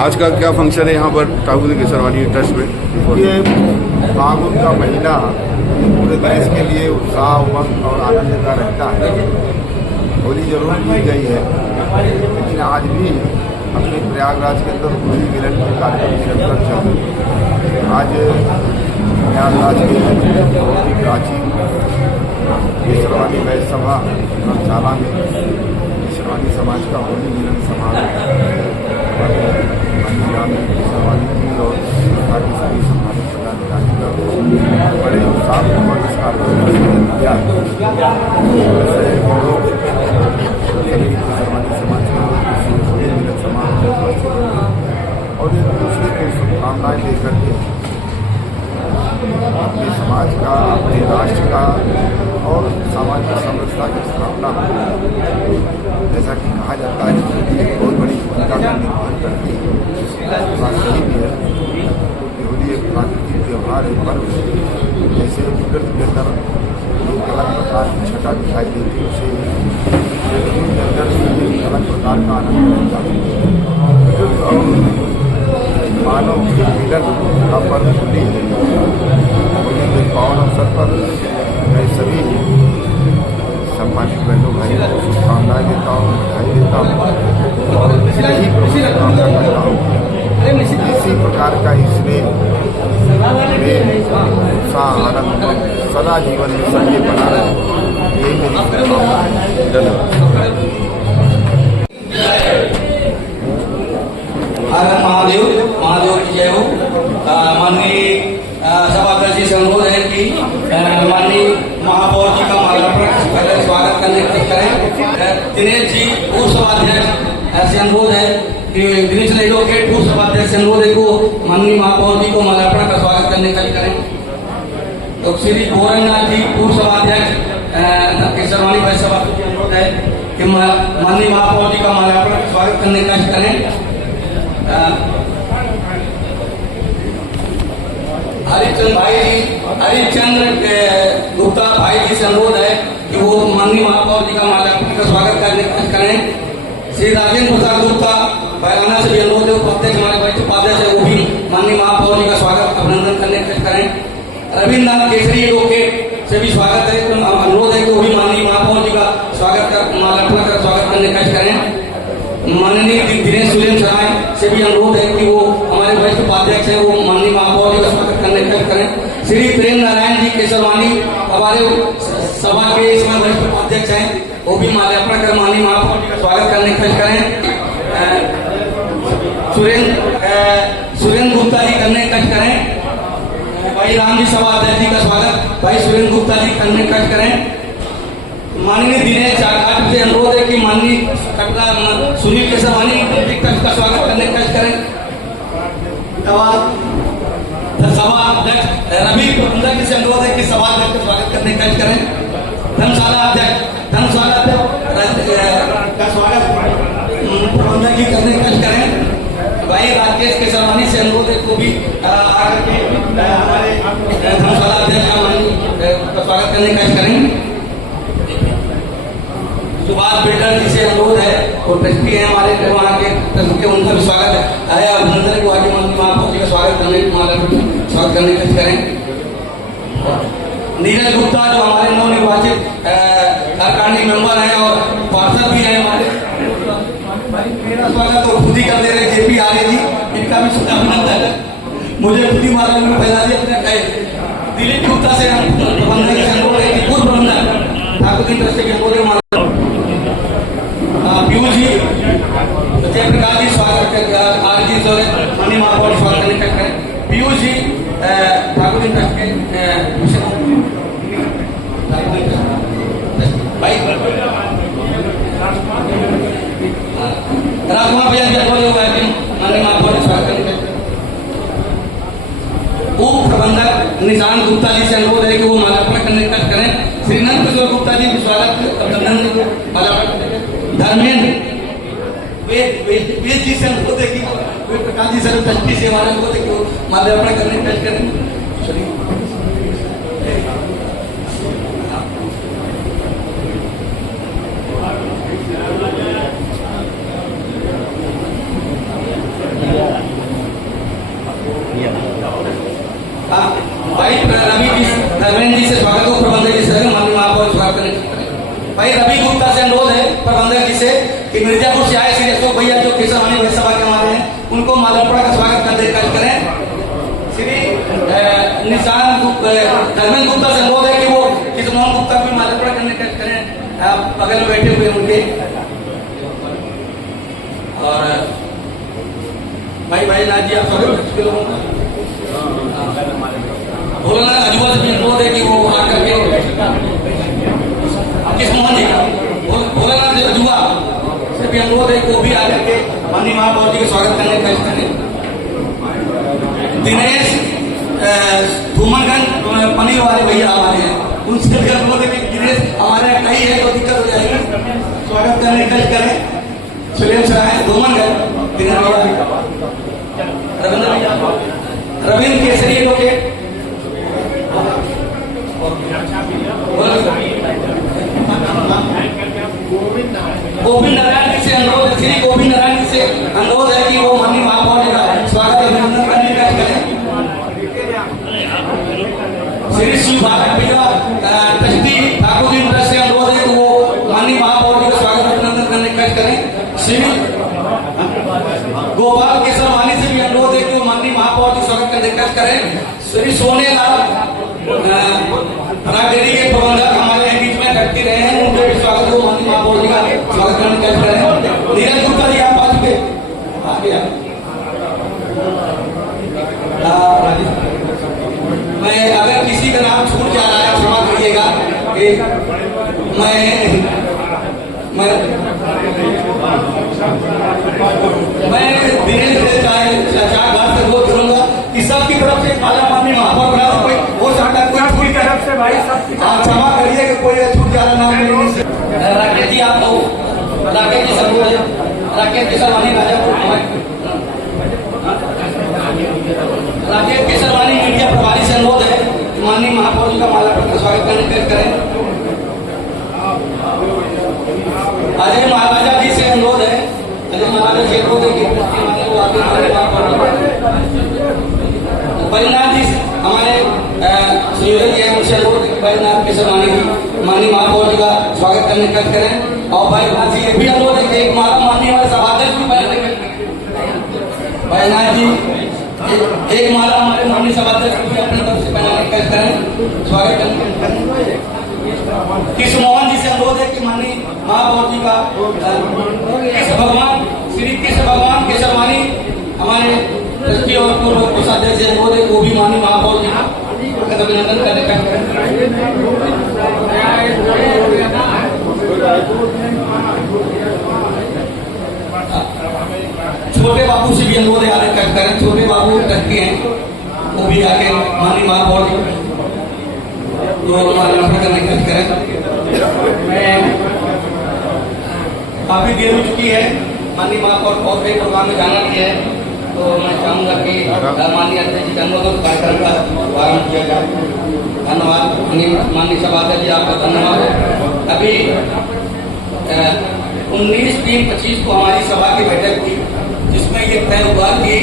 आज का क्या फंक्शन है यहाँ पर ठाकुर केसरवानी ट्रस्ट में? ये फागुन का महीना पूरे देश के लिए उत्साह, उमंग और आनंद का रहता है। होली जरूर की गई है, लेकिन आज भी अपने प्रयागराज के अंदर होली मिलन के कार्यक्रम निरंतर चल रहे हैं। आज प्रयागराज के बहुत ही प्राचीन केसरवानी वैश्य सभा धर्मशाला में केसरवानी समाज का होली मिलन समारोह केसरवानी और सभी संभावित पदाधिकारी का बड़े उत्साहपूर्वक इस कार्यक्रम में किया है। सभी केसरवानी समाज के लोग होली मिलन समारोह और एक दूसरे को शुभकामनाएं देकर के अपने समाज का, अपने राष्ट्र का और सामाजिक समरसता की स्थापना, जैसा कि कहा जाता है, बहुत बड़ी भूमिका का निर्वहन करती है। बात सही भी है कि होली एक प्राकृतिक त्यौहार है, पर्व है। जैसे प्रकृति के अंदर एक अलग प्रकार की छटा दिखाई देती है, उसे के अंदर एक अलग प्रकार का आनंद रहता है। मानव के मिलन का पर्व होली है। होली के पावन अवसर पर मैं सभी सम्मानित बहनों भाई को शुभकामनाएं देता हूँ, बधाई देता हूँ और यही शुभकामना करता हूँ। इसी प्रकार का इसमें उत्साह, आनंद सदा जीवन में सबके बना रहे, यही मेरी शुभकामना है। धन्यवाद। महादेव महादेव की जय हो। माननीय सभाध्यक्ष जी से अनुरोध है कि माननीय महापौर जी का माल्यार्पण पहले स्वागत करने करें। दिनेश जी पूर्व सभाध्यक्ष से अनुरोध है कि दिनेश एडवोकेट पूर्व सभाध्यक्ष से अनुरोध है को माननीय महापौर जी को माल्यार्पण का स्वागत करने का करें। तो श्री गोरखनाथ जी पूर्व सभाध्यक्ष केसरवानी वैश्य सभा से अनुरोध है कि माननीय महापौर जी का माल्यार्पण का स्वागत करने का करें। हरिचंद्र गुप्ता भाई जी से अनुरोध है कि वो माननीय महापौर जी का माल्यार्पण का स्वागत करने करें। श्री राजेंद्र प्रसाद गुप्ता बैलाना से भी अनुरोध है, उपाध्यक्ष हमारे भाई उपाध्यक्ष है, वो भी माननीय महापौर जी का स्वागत अभिनंदन करने करें। रविन्द्रनाथ केसरी एडवोकेट से भी स्वागत है, अनुरोध है कि वो भी माननीय महापौर जी का स्वागत कर माल्यार्पण का स्वागत करने का करें। माननीय दिनेश सुरेंद्र सराय से भी अनुरोध है कि वो हमारे वरिष्ठ उपाध्यक्ष हैं, वो माननीय महापौर जी का स्वागत करने का करें। श्री प्रेम नारायण जी केसरवानी हमारे सभा के इसमें वरिष्ठ उपाध्यक्ष हैं, वो भी माल्यार्पण कर माननीय महापौर जी का स्वागत करने का करें। सुरेंद्र गुप्ता जी करने का करें। भाई राम जी सभा अध्यक्ष जी का स्वागत भाई सुरेंद्र गुप्ता जी करने का करें। माननीय दिनेश जाट से अनुरोध है कि माननीय सुनील केसरवानी का स्वागत करने का करें। सभा अध्यक्ष रवि प्रबंधक से अनुरोध है कि सभा अध्यक्ष का स्वागत करने का करें। धर्मशाला अध्यक्ष का स्वागत प्रबंधक जी करने का करें। भाई राकेश केसरवानी से अनुरोध है को भी आकर के हमारे धर्मशाला अध्यक्ष का स्वागत करने का करें। सुभाष बिल्डर जी से अनुरोध है, वो ट्रस्टी है हमारे वहाँ के, उनका भी स्वागत है। अभिनंदन को आगे माननीय महापौर जी का स्वागत करने का करें। नीरज गुप्ता जो हमारे नवनिर्वाचित कार्यकारिणी मेंबर हैं और पार्षद भी हैं हमारे, मेरा स्वागत तो खुद ही कर दे रहे जेपी आर्य जी, इनका भी अभिनंदन है। मुझे खुद ही मालूम में फैला दिया। दिलीप गुप्ता से प्रबंधक से अनुरोध है कि पूर्व प्रबंधक ठाकुर जी ट्रस्ट के बोले पीयूष जी जयप्रकाश जी स्वागत आरजी माननीय महापौर स्वागत करने का करें। पीयूष जी ठाकुर जी ट्रस्ट के भाई राजकुमार भैया माननीय महापौर स्वागत करने का। उप प्रबंधक निशान गुप्ता जी से अनुरोध है कि वो माल्यार्पण करने का करें। श्रीनंद किशोर गुप्ता जी स्वागत अभिनंदन माल्यार्पण। धर्मेंद्र वेद जी से अनुरोध है कि प्रकाश जी सर ट्रस्टी से हमारे अनुरोध है कि माल्यार्पण करने का करें। प्रबंधक जी से कि मिर्जापुर से आए श्री अशोक भैया जो केसरवानी भाई सभा के हमारे हैं, उनको माल्यार्पण का स्वागत करें। श्री निशान धर्मेंद्र गुप्ता से अनुरोध है कि वो किशनमोहन गुप्ता भी माल्यार्पण करने का करें, बगल में बैठे हुए उनके। और भाई नाथ जी आप स्वागत कर चुके लोगों का। भोलानाथ अजुआ से भी अनुरोध है कि वो आकर के किशनमोहन जी भोलानाथ अजुआ से भी अनुरोध है कि वो भी आकर के माननीय महापौर जी का स्वागत करने का करें। दिनेश धूमनगंज पनीर वाले भैया हमारे हैं, उनसे भी अनुरोध है कि दिनेश हमारे कई है तो दिक्कत हो जाएगी, स्वागत करने का करें। सुलेम सराय धूमनगंज दिनेश भैया, रविंद्र भैया, रविंद्र केसरी लोके, गोविंद नारायण जी से अनुरोध, श्री गोविंद नारायण जी से अनुरोध है कि वो माननीय महापौर जी का स्वागत अभिनंदन करने का करें। श्री शिव भारत भैया ट्रस्टी ठाकुर जी से अनुरोध है कि वो माननीय महापौर जी का स्वागत अभिनंदन करने का करें। श्री गोपाल केसरवानी से भी अनुरोध है कि वो माननीय महापौर जी स्वागत करने का करें। श्री सोनेलाल डेयरी के प्रबंधक हमारे बीच में व्यक्ति रहे हैं, उनके भी स्वागत को माननीय महापौर जी का स्वागत करने का करें। नीरज गुप्ता जी आप आ चुके मैं अगर किसी का नाम छूट जा रहा है क्षमा करिएगा। मैं दिनेश चाचा बात से बोल करूंगा कि सबकी तरफ से माला माननीय महापौर बना कोई हो सकता कोई पूरी तरफ से भाई सब क्षमा करिए कि कोई छूट जा रहा नाम लेने से। राकेश जी आप लोग, राकेश जी सब राकेश केसरवानी राजापुर, राकेश केसरवानी मीडिया प्रभारी से अनुरोध है कि माननीय महापौर जी का माल्यार्पण का स्वागत करने करें। अजय महाराजा जी से अनुरोध है, अजय महाराजा से अनुरोध है कि बैजनाथ जी हमारे संयोजक है, उनसे अनुरोध है कि बैजनाथ केसरवानी जी माननीय महापौर जी का स्वागत करने का करें। और बैजनाथ जी ये भी अनुरोध है कि एक माला माननीय हमारे सभाध्यक्ष भी बैजनाथ जी एक माला हमारे माननीय सभाध्यक्ष भी अपने तरफ से पहनाने का करें, स्वागत करने। किशनमोहन जी से अनुरोध है कि माननीय महापौर जी का श्री कृष्ण भगवान केसरवानी हमारे ट्रस्टी और पूर्व कोषाध्यक्ष से अनुरोध है कि वो भी माननीय महापौर जी का अभिनंदन करने का करें। छोटे बाबू से भी अनुरोध है आगे करें, छोटे बाबू ट्रस्टी हैं, वो भी आके माननीय महापौर जी तो माल्यार्पण करने का करें। काफी देर हो चुकी है, माननीय महापौर बहुत कई प्रोग्राम में जाना भी है, तो मैं चाहूंगा कि माननीय अध्यक्ष जी का अनुरोध कार्यक्रम का प्रारंभ किया जाए। धन्यवाद माननीय सभाध्यक्ष जी, आपका धन्यवाद। अभी 19-3-25 को हमारी सभा की बैठक हुई, जिसमें ये तय हुआ कि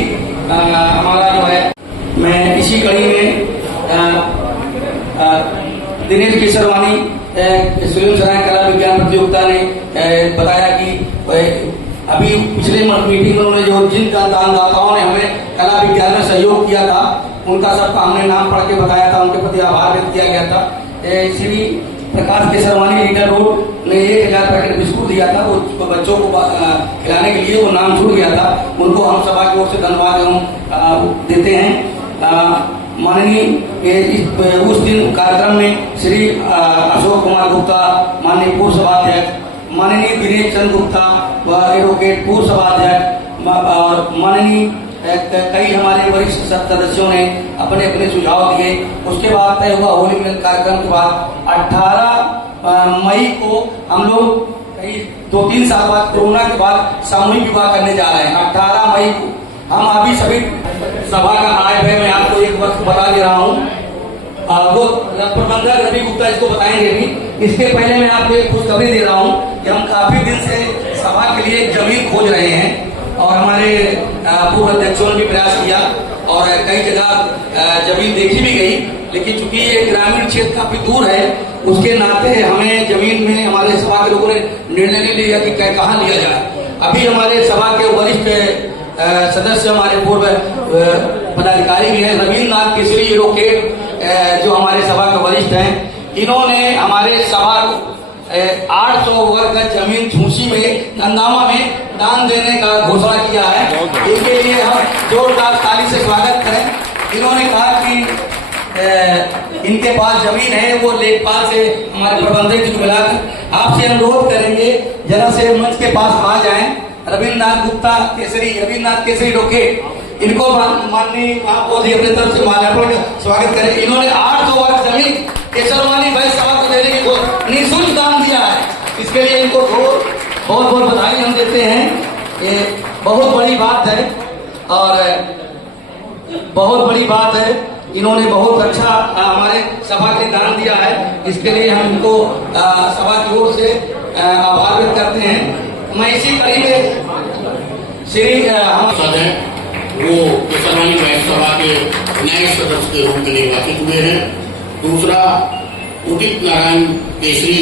हमारा जो है, मैं इसी कड़ी में दिनेश केसरवानी सुलेम सराय कला विज्ञान प्रतियोगिता ने बताया कि अभी पिछले मीटिंग में उन्होंने जो जिन दानदाताओं ने हमें कला विज्ञान में सहयोग किया था, उनका सबका हमने नाम पढ़ के बताया था, उनके प्रति आभार व्यक्त किया गया था। श्री प्रकाश केसरवानी लीडर रोड ने 1000 पैकेट बिस्कुट दिया था, वो बच्चों को खिलाने के लिए, वो नाम छूट गया था, उनको हम सभा की ओर से धन्यवाद देते हैं। माननीय उस दिन कार्यक्रम में श्री अशोक कुमार गुप्ता माननीय पूर्व सभाध्यक्ष, माननीय दिनेश चंद्र गुप्ता व एडवोकेट पूर्व सभाध्यक्ष और माननीय कई हमारे वरिष्ठ सदस्यों ने अपने अपने सुझाव दिए। उसके बाद तय हुआ होली मिलन कार्यक्रम के बाद 18 मई को हम लोग कई 2-3 साल बाद कोरोना के बाद सामूहिक विवाह करने जा रहे हैं। 18 मई को हम अभी सभी सभा का आय है, मैं आपको एक वर्ष बता दे रहा हूँ, वो प्रबंधक रवि गुप्ता इसको बताएंगे भी। इसके पहले मैं आपको एक खुशखबरी दे रहा हूँ कि हम काफी दिन से सभा के लिए जमीन खोज रहे हैं और हमारे पूर्व अध्यक्षों ने भी प्रयास किया और कई जगह जमीन देखी भी गई, लेकिन चूंकि ये ग्रामीण क्षेत्र काफी दूर है, उसके नाते हमें जमीन में हमारे सभा के लोगों ने निर्णय नहीं लिया कि कहाँ लिया जाए। अभी हमारे सभा के वरिष्ठ सदस्य, हमारे पूर्व पदाधिकारी भी हैं, रविन्द्रनाथ केसरी एडवोकेट, जो हमारे सभा के वरिष्ठ हैं, इन्होंने हमारे सभा को 800 वर्ग गज जमीन झूसी में नंदामा में दान देने का घोषणा किया है। इनके लिए हम जोरदार ताली से स्वागत करें। इन्होंने कहा कि इनके पास जमीन है, वो लेखपाल से हमारे प्रबंधक जी को मिलाकर आपसे अनुरोध करेंगे जरा से मंच के पास आ जाएं। रविन्द्रनाथ केसरी एडवोकेट, इनको माननीय महापौर अपने तरफ से माल्यार्पण का स्वागत करें। इन्होंने 800 वर्ग जमीन केसरवानी भाई सभा को देने की निःशुल्क दान दिया है, इसके लिए इनको बहुत बहुत बधाई हम देते हैं। ये बहुत बड़ी बात है और बहुत बड़ी बात है। इन्होंने बहुत अच्छा हमारे सभा के दान दिया है, इसके लिए हम इनको सभा की ओर से आभार व्यक्त करते हैं। मैं इसी कड़ी में श्री वो केसरवानी वैश्य सभा के नए सदस्य के रूप में निर्वाचित हुए हैं। दूसरा, उदित नारायण केसरी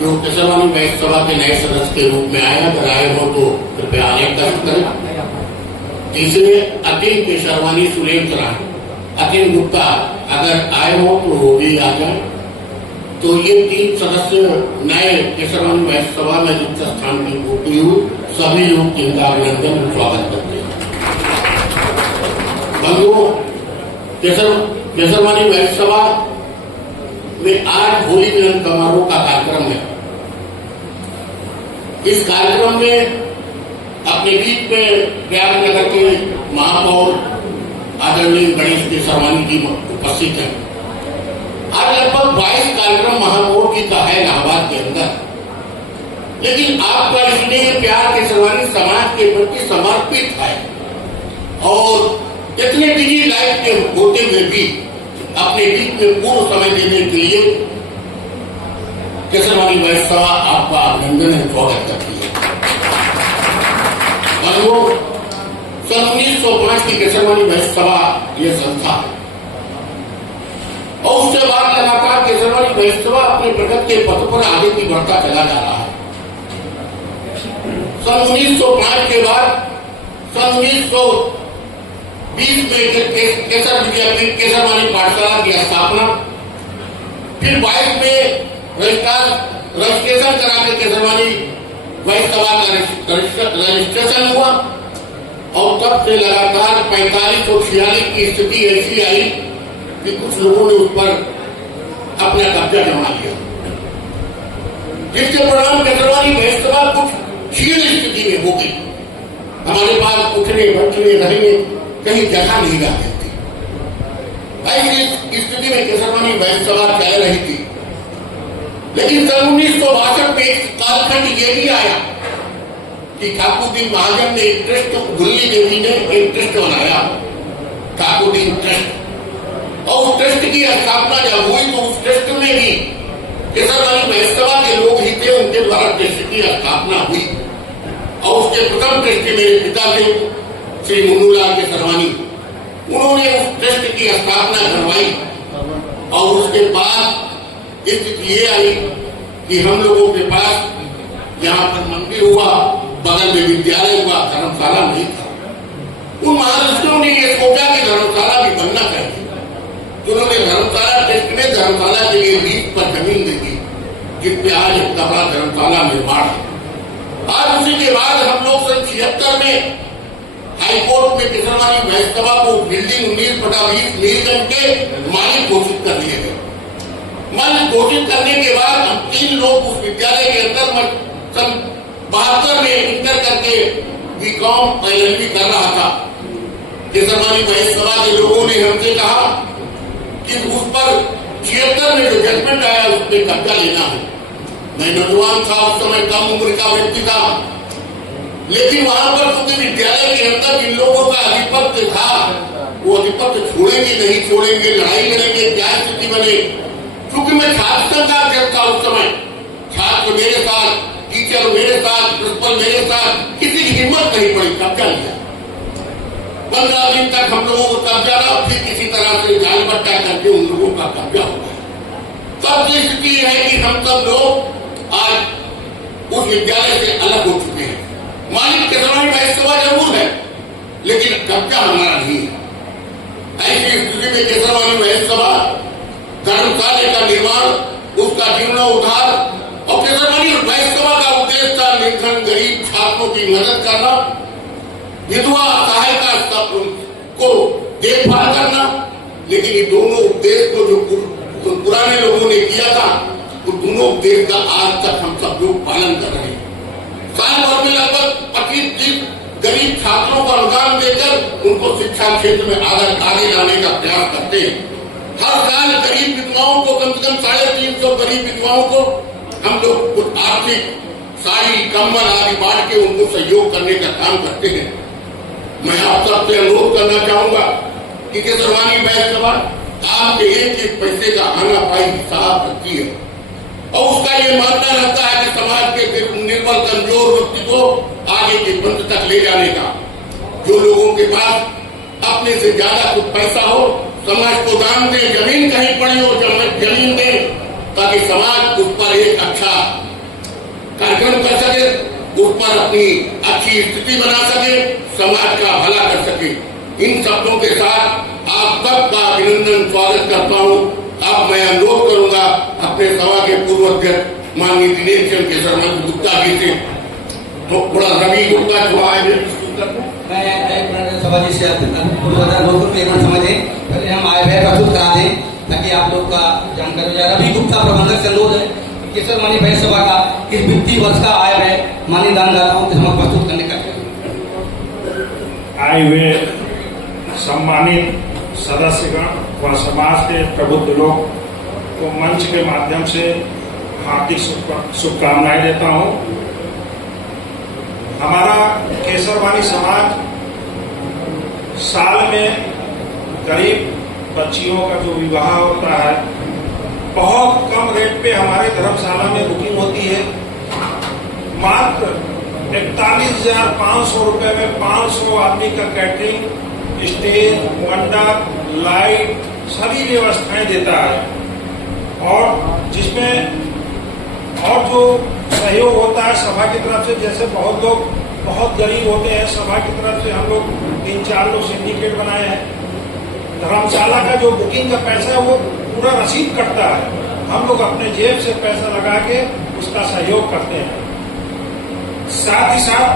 जो केसरवानी वैश्य सभा के नए सदस्य के रूप में आए, अगर आए हो तो कृपया आलेख दर्ज करें। तीसरे, अतिल केसरवानी सुरेंद्र राय, अतिल गुप्ता अगर आए हो तो वो भी आ जाए। तो ये 3 सदस्य नए केसरवानी वैश्य सभा में रिक्त स्थान की पूर्ति हुई। सभी लोग इनका अभिनंदन और स्वागत करते हैं। बंधुओं, केसरवानी वैश्य सभा में आज होली मिलन समारोह का कार्यक्रम है। इस कार्यक्रम में अपने बीच में प्रयागनगर के महापौर आदरणीय गणेश केसरवानी जी उपस्थित हैं। आज लगभग 22 कार्यक्रम महापौर जी का है इलाहाबाद के अंदर, लेकिन आपका इसलिए प्यार केसरवानी समाज के प्रति समर्पित है और इतने बिजी लाइफ के होते हुए भी अपने बीच में पूर्ण समय देने के लिए केसरवानी वैश्य सभा आपका अभिनंदन और स्वागत करती है। सन 1905 की केसरवानी वैश्य सभा यह संस्था है और उसके बाद लगातार केसरवानी वैश्य सभा अपने प्रगति के पथ पर आगे की बढ़ता चला जा रहा है। सन 1905 के बाद सन 1920 में केसरवानी पाठशाला की स्थापना, फिर 22 में रजिस्ट्रेशन करा के केसरवानी वैश्य सभा का रजिस्ट्रेशन हुआ और तब से लगातार 45 और 46 की स्थिति ऐसी आई कि कुछ लोगों ने उस पर अपना कब्जा जमा लिया, जिसके परिणाम केसरवानी वैश्य सभा कुछ क्षीण स्थिति में हो गई। हमारे पास उठने बैठने रहने कहीं जगह नहीं रहती थी। ऐसी स्थिति में केसरवानी वैश्य सभा चल रही थी। लेकिन सन 1962 में एक कालखंड ये भी आया कि ठाकुरदीन महाजन ने एक ट्रस्ट, गुल्ली देवी ने एक ट्रस्ट बनाया, ठाकुरदीन ट्रस्ट, और उस ट्रस्ट की स्थापना जब हुई तो उस ट्रस्ट में भी केसरवानी वैश्य सभा के लोग ही थे, उनके द्वारा ट्रस्ट की स्थापना हुई और उसके प्रथम ट्रस्टी मेरे पिता थे श्री मुन्नूलाल केसरवानी, उन्होंने उस ट्रस्ट की स्थापना करवाई और उसके बाद स्थिति ये आई कि हम लोगों के पास यहाँ पर मंदिर हुआ, बगल में विद्यालय हुआ, धर्मशाला नहीं था। उन महाराष्ट्रों ने ये सोचा कि धर्मशाला भी बनना चाहिए, तो उन्होंने धर्मशाला ट्रस्ट में धर्मशाला के लिए लीज पर जमीन दे दी, जिसपे आज एक बड़ा धर्मशाला निर्माण है। आज उसी के बाद हम लोग सन 76 में हाईकोर्ट में केसरवानी वैश्य सभा को बिल्डिंग 19/20 नीलगंज के मालिक घोषित कर दिए गए। मालिक घोषित करने के बाद हम 3 लोग उस विद्यालय के अंदर सन 72 में इंटर करके बीकॉम LLB कर रहा था। केसरवानी वैश्य सभा के लोगों ने हमसे कहा कि उस पर 76 में जो जजमेंट आया उस पर कब्जा लेना है। मैं नौजवान था, उस समय कम उम्र का व्यक्ति था, लेकिन वहां पर क्योंकि विद्यालय के अंदर जिन लोगों का आधिपत्य था वो आधिपत्य छोड़ेंगे नहीं छोड़ेंगे, लड़ाई करेंगे, क्या स्थिति बने। क्योंकि मैं छात्र संघ का अध्यक्ष था उस समय, छात्र मेरे साथ, टीचर मेरे साथ, प्रिंसिपल मेरे साथ, किसी की हिम्मत नहीं पड़ी, कब्जा लिया। 15 दिन तक हम लोगों को कब्जा रहा, फिर किसी तरह से जाल बट्टा करके उन लोगों का कब्जा हो गया। तब ये स्थिति है कि हम सब लोग आज उस विद्यालय से अलग हो चुके हैं। मालिक केसरवानी बहस सभा जरूर है, लेकिन कब्जा हमारा नहीं है। ऐसी स्थिति में केसरवानी बहस सभा, धर्मशाला का निर्माण, उसका जीर्णोद्धार और केसरवानी बहस सभा का उद्देश्य था निर्धन गरीब छात्रों की मदद करना, विधवा सहायता को देखभाल करना। लेकिन ये दोनों उद्देश्य को जो पुराने लोगों ने किया था, वो दोनों उद्देश्य का आज तक हम सब लोग पालन कर रहे हैं। साल भर में लगभग 25-30 गरीब छात्रों को अनुदान देकर उनको शिक्षा क्षेत्र में आगे लाने का प्रयास करते हैं। हर साल गरीब विधवाओं को कम से कम 350 गरीब विधवाओं को हम लोग कुछ आर्थिक साड़ी कंबल आदि बांट के उनको सहयोग करने का काम करते हैं। मैं आप सबसे अनुरोध करना चाहूंगा कि केसरवानी बहस सभा आपके एक पैसे का आना पाई हिसाब रखती है और उसका ये मानना रहता है कि समाज के निर्बल कमजोर व्यक्ति को आगे के पंथ तक ले जाने का। जो लोगों के पास अपने से ज्यादा कुछ पैसा हो, समाज को दान दे, जमीन कहीं पड़ी हो जमीन दे, ताकि समाज उस पर एक अच्छा कार्यक्रम कर सके, उस पर अपनी अच्छी स्थिति बना सके, समाज का भला कर सके। इन शब्दों के साथ आप सबका अभिनंदन स्वागत करता हूँ। अब मैं अनुरोध करूंगा अपने सभा के पूर्व अध्यक्ष माननीय दिनेश चंद्र केसरवानी गुप्ता जी से, तो थोड़ा रवि गुप्ता जो आए मैं एक मिनट सभा जी से समझे पहले हम आय व्यय प्रस्तुत करा दें ताकि आप लोग का जानकारी हो जाए। रवि गुप्ता प्रबंधक से अनुरोध है केसरवानी बहस सभा का इस वित्तीय वर्ष का आय व्यय माननीय दानदाताओं के समक्ष प्रस्तुत करने का आए हुए सम्मानित सदस्यगण व समाज के प्रबुद्ध लोग को मंच के माध्यम से हार्दिक शुभकामनाएं देता हूं। हमारा केसरवानी समाज साल में गरीब बच्चियों का जो विवाह होता है, बहुत कम रेट पे हमारे धर्मशाला में बुकिंग होती है। मात्र 41,500 रुपए में 500 आदमी का कैटरिंग, स्टेज, मंडप, लाइट, सभी व्यवस्थाएं देता है। और जिसमें और जो सहयोग होता है सभा की तरफ से, जैसे बहुत लोग बहुत गरीब होते हैं, सभा की तरफ से हम लोग 3-4 लोग सिंडिकेट बनाए हैं। धर्मशाला का जो बुकिंग का पैसा है वो पूरा रसीद कटता है, हम लोग अपने जेब से पैसा लगा के उसका सहयोग करते हैं। साथ ही साथ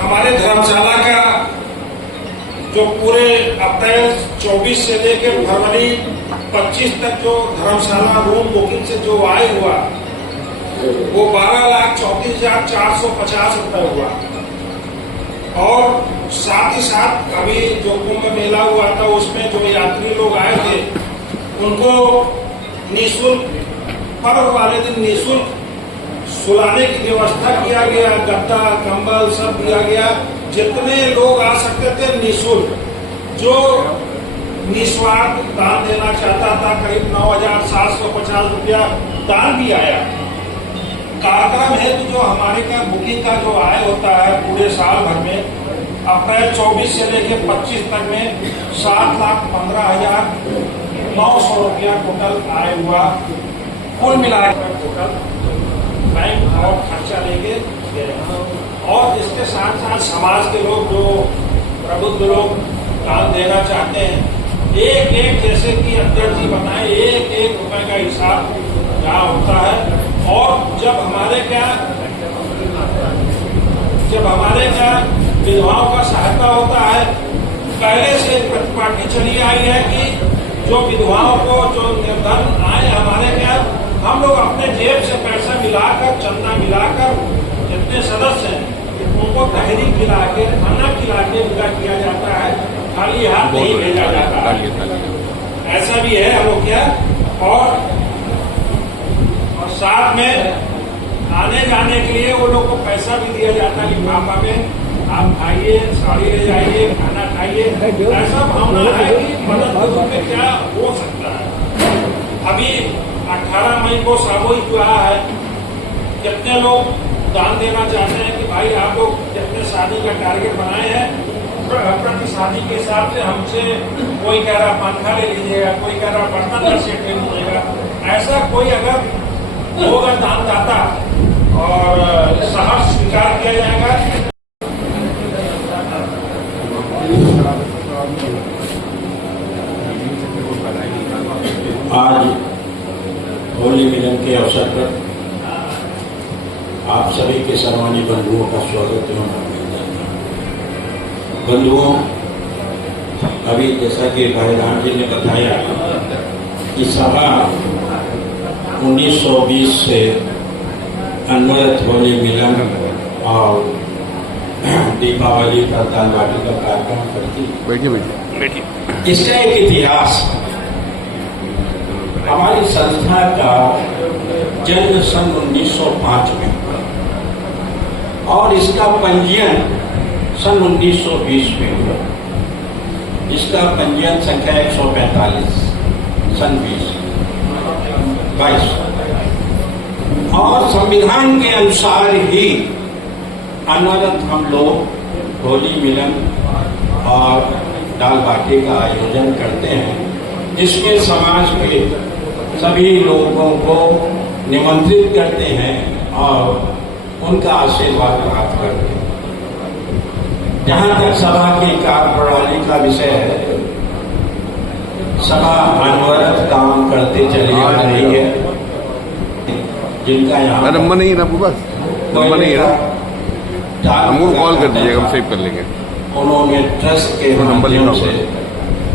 हमारे धर्मशाला का जो पूरे अप्रैल 24 से लेकर फरवरी 25 तक जो धर्मशाला रूम बुकिंग से जो आय हुआ वो 12,34,450 रुपए हुआ। और साथ ही साथ अभी जो कुंभ मेला हुआ था उसमें जो यात्री लोग आए थे उनको निःशुल्क, पर्व वाले दिन निःशुल्क सुलाने की व्यवस्था किया गया, गद्दा कंबल सब दिया गया। जितने लोग आ सकते थे निःशुल्क, जो निस्वार्थ दान देना चाहता था करीब 9,750 रुपया दान भी आया। कार्यक्रम है तो जो हमारे का बुकिंग का जो आय होता है पूरे साल भर में अप्रैल 24 से लेकर 25 तक में 7,15,900 रुपया टोटल आय हुआ। कुल मिलाकर टोटल बैंक और खर्चा लेके और इसके साथ साथ समाज के लोग जो प्रबुद्ध लोग दान देना चाहते हैं, एक जैसे कि अध्यक्ष जी बताए, एक रुपए का हिसाब यहाँ होता है। और जब हमारे क्या विधवाओं का सहायता होता है, पहले से प्रतिपाटी चली आई है कि जो विधवाओं को जो निर्धन आए हमारे क्या, हम लोग अपने जेब से पैसा मिलाकर, चंदा मिलाकर, जितने सदस्य हैं उनको तहरीक खिला के, खाना खिला के विदा किया जाता है, खाली हाथ नहीं भेजा जाता है। ऐसा भी है हम लोग क्या। और साथ में आने जाने के लिए वो लोग को पैसा भी दिया जाता है कि पापा में आप खाइए, साड़ी ले जाइए, खाना खाइए। ऐसा भावना है कि मदद में क्या हो सकता है। अभी 18 मई को सामूहिक विवाह है, कितने लोग दान देना चाहते हैं कि भाई आप लोग जितने शादी का टारगेट बनाए हैं प्रतिशादी के हिसाब से हमसे कोई कह रहा पंखा ले लीजिएगा, कोई कह रहा बर्तन का सेट ले लीजिएगा। ऐसा कोई अगर होगा दानदाता और सहर्ष स्वीकार किया जाएगा। आज होली मिलन के अवसर पर आप सभी के सम्मानीय बंधुओं का स्वागत एवं बंधुओं, अभी जैसा कि भाईराम जी ने बताया कि सभा 1920 से अनवरत होली मिलन और दीपावली का दाल बाटी का कार्यक्रम करती। बैठिए। इसका एक इतिहास, हमारी संस्था का जन्म सन 1905 में और इसका पंजीयन सन 1920 में हुआ। इसका पंजीयन संख्या 145 सन 22 और संविधान के अनुसार ही अनवरत हम लोग होली मिलन और दाल बाटी का आयोजन करते हैं, जिसमें समाज के सभी लोगों को निमंत्रित करते हैं और उनका आशीर्वाद प्राप्त करते हैं। जहाँ तक सभा की कार्यप्रणाली का विषय है, सभा अनवरत काम करते चली आ रही है। जिनका यहाँ नंबर नहीं है ना आपके पास? नंबर नहीं है ना? हमको कॉल कर दीजिएगा, हम सेव कर लेंगे। उन्होंने ट्रस्ट के माध्यम से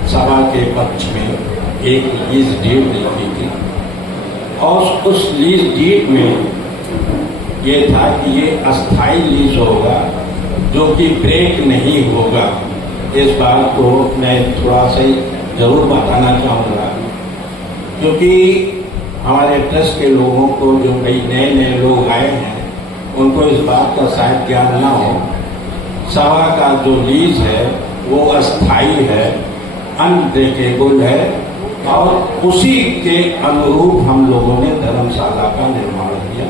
सभा के पक्ष में एक लीज डीड लिखी थी और उस लीज डीड में ये था कि ये अस्थाई लीज होगा जो कि ब्रेक नहीं होगा। इस बात को मैं थोड़ा सा जरूर बताना चाहूँगा, क्योंकि हमारे ट्रस्ट के लोगों को, जो कई नए नए लोग आए हैं, उनको इस बात का शायद ज्ञान ना हो। सभा का जो लीज है वो अस्थाई है, अनब्रेकेबल है और उसी के अनुरूप हम लोगों ने धर्मशाला का निर्माण किया।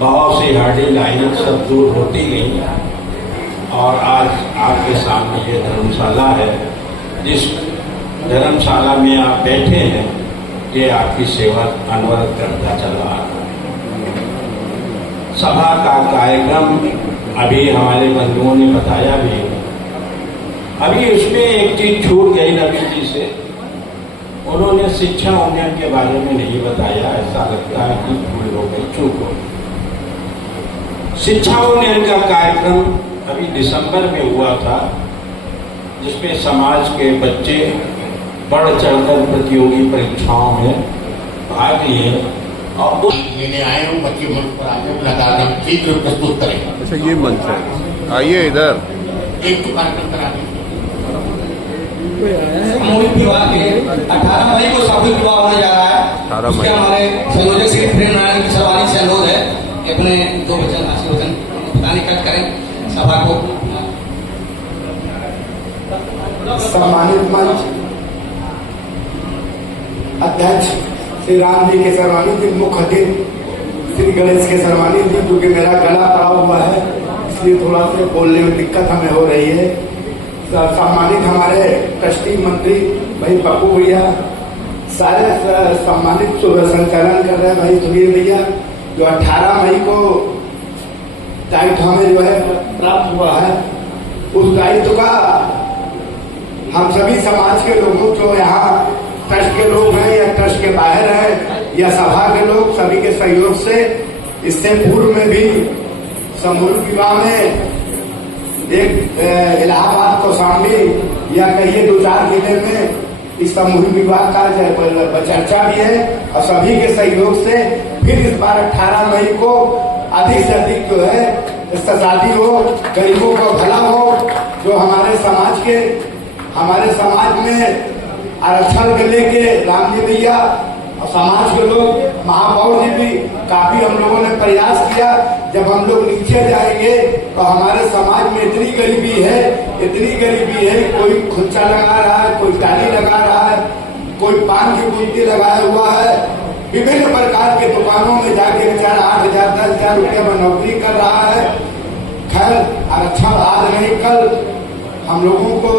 बहुत सी हर्डी लाइनें सब दूर होती गई और आज आपके सामने ये धर्मशाला है। जिस धर्मशाला में आप बैठे हैं, ये आपकी सेवा अनवरत करता चला आ रहा है। सभा का कार्यक्रम अभी हमारे बंधुओं ने बताया भी, अभी उसमें एक चीज छूट गई रवि जी से, उन्होंने शिक्षा उन्नयन के बारे में नहीं बताया। ऐसा लगता है कि भूल हो गई, चूक हो गई। शिक्षा उन्नयन का कार्यक्रम अभी दिसंबर में हुआ था, जिसमें समाज के बच्चे बढ़ चढ़कर प्रतियोगी परीक्षाओं में भाग लिए और उस लेने आए हूँ। बच्चे मंच पर आगे लगातार चित्र प्रस्तुत करें। अच्छा, ये मंच है, आइए इधर। एक तो कार्यक्रम करा दीजिए। सामूहिक विवाह के 18 मई को सामूहिक विवाह होने जा रहा है। 18 मई उसके हमारे संयोजक श्री प्रेम नारायण की सर्वानी से अनुरोध है कि अपने 2 वचन आशीर्वचन बताने कट करें सभा को। सम्मानित मंच अध्यक्ष श्री राम जी के सर्वानी जी, मुख्य अतिथि श्री गणेश के सर्वानी जी, क्योंकि मेरा गला पड़ा हुआ है इसलिए थोड़ा सा बोलने में दिक्कत हमें हो रही है। सम्मानित हमारे ट्रस्टी मंत्री भाई पप्पू भैया, सारे सम्मानित संचालन कर रहे हैं भाई सुनील भैया, जो 18 मई को दायित्व हमें जो है प्राप्त हुआ है, उस दायित्व का हम सभी समाज के लोगों, जो यहाँ ट्रस्ट के लोग हैं या ट्रस्ट के बाहर हैं या सभा के लोग, सभी के सहयोग से इससे पूर्व में भी सामूहिक विवाह में एक इलाहाबाद कौशाम्बी या कहिए 2-4 जिले में इस सामूहिक विवाह का चर्चा भी है और सभी के सहयोग से फिर इस बार 18 मई को अधिक से अधिक जो है इसका शादी हो, गरीबों का भला हो, जो हमारे समाज में आरक्षण के लेके राम जी भैया और समाज के लोग, महापौर जी भी काफी हम लोगों ने प्रयास किया। जब हम लोग नीचे जाएंगे तो हमारे समाज में इतनी गरीबी है, कोई खुच्चा लगा रहा है, कोई टाली लगा रहा है, कोई पान की गुमटी लगाया हुआ है, विभिन्न प्रकार के दुकानों में जाके बेचारा 8,000 10,000 रुपया में नौकरी कर रहा है। खैर, आरक्षण आज नहीं कल हम लोगों को,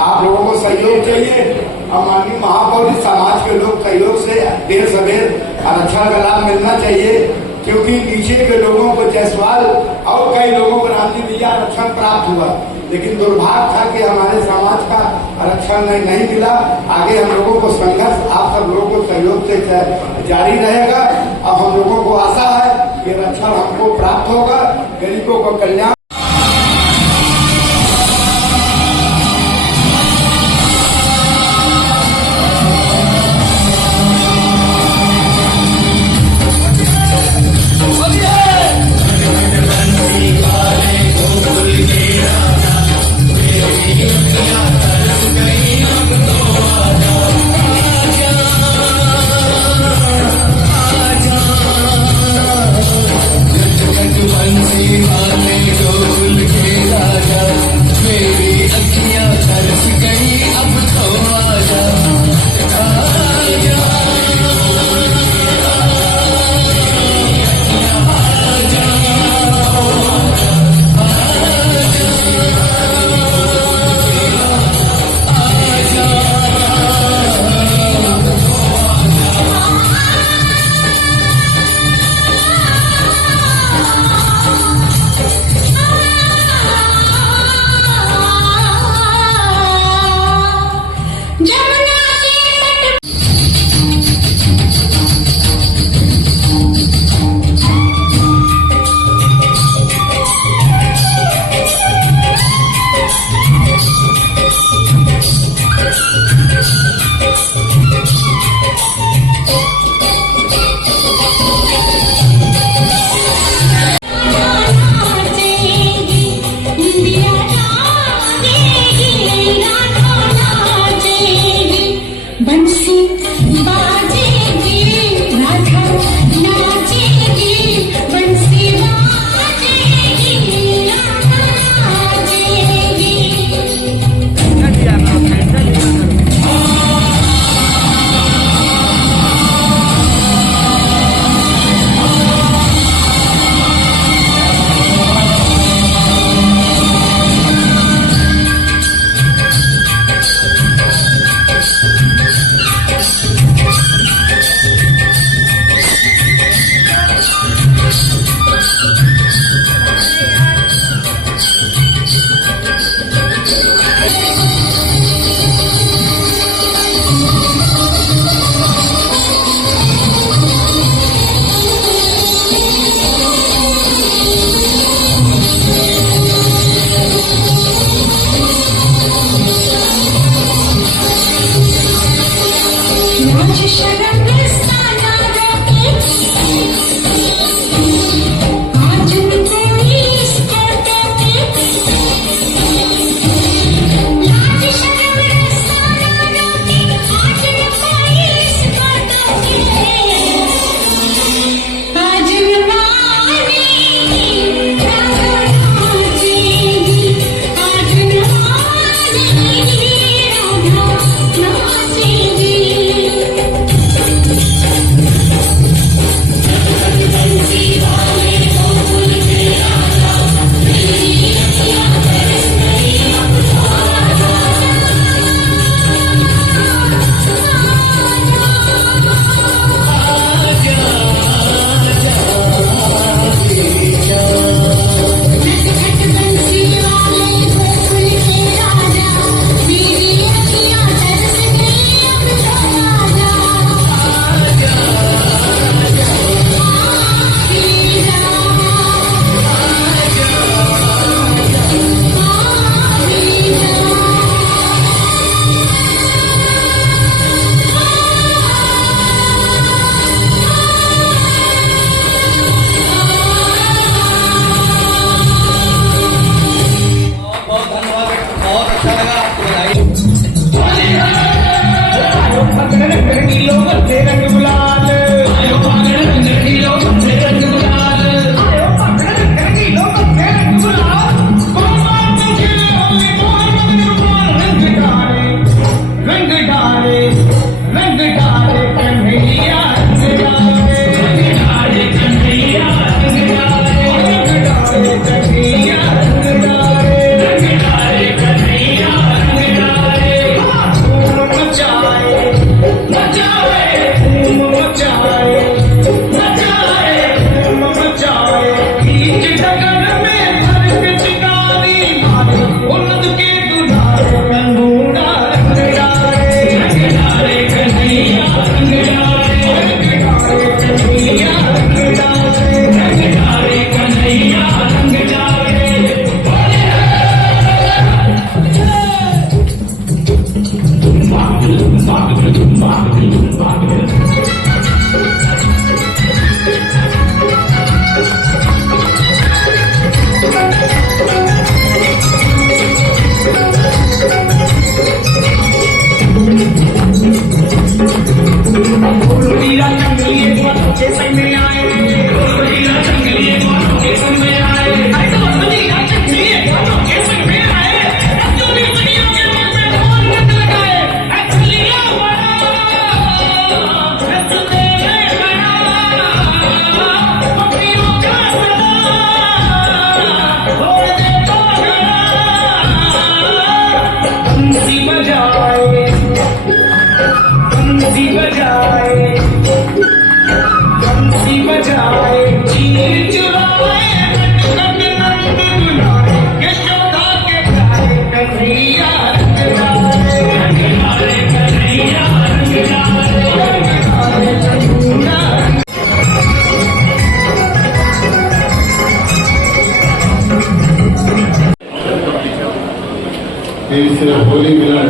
आप लोगों को सहयोग चाहिए और माननीय महापौर जी समाज के लोग सहयोग से देर सवेर आरक्षण का लाभ मिलना चाहिए, क्योंकि नीचे के लोगों को जायसवाल और कई लोगों को रामजी दिया आरक्षण प्राप्त हुआ, लेकिन दुर्भाग्य था कि हमारे समाज का आरक्षण नहीं मिला। आगे हम लोगों को संघर्ष आप सब लोगों को सहयोग से जारी रहेगा। अब हम लोगों को आशा है कि आरक्षण हमको प्राप्त होगा, गरीबों को कल्याण। इस होली मिलन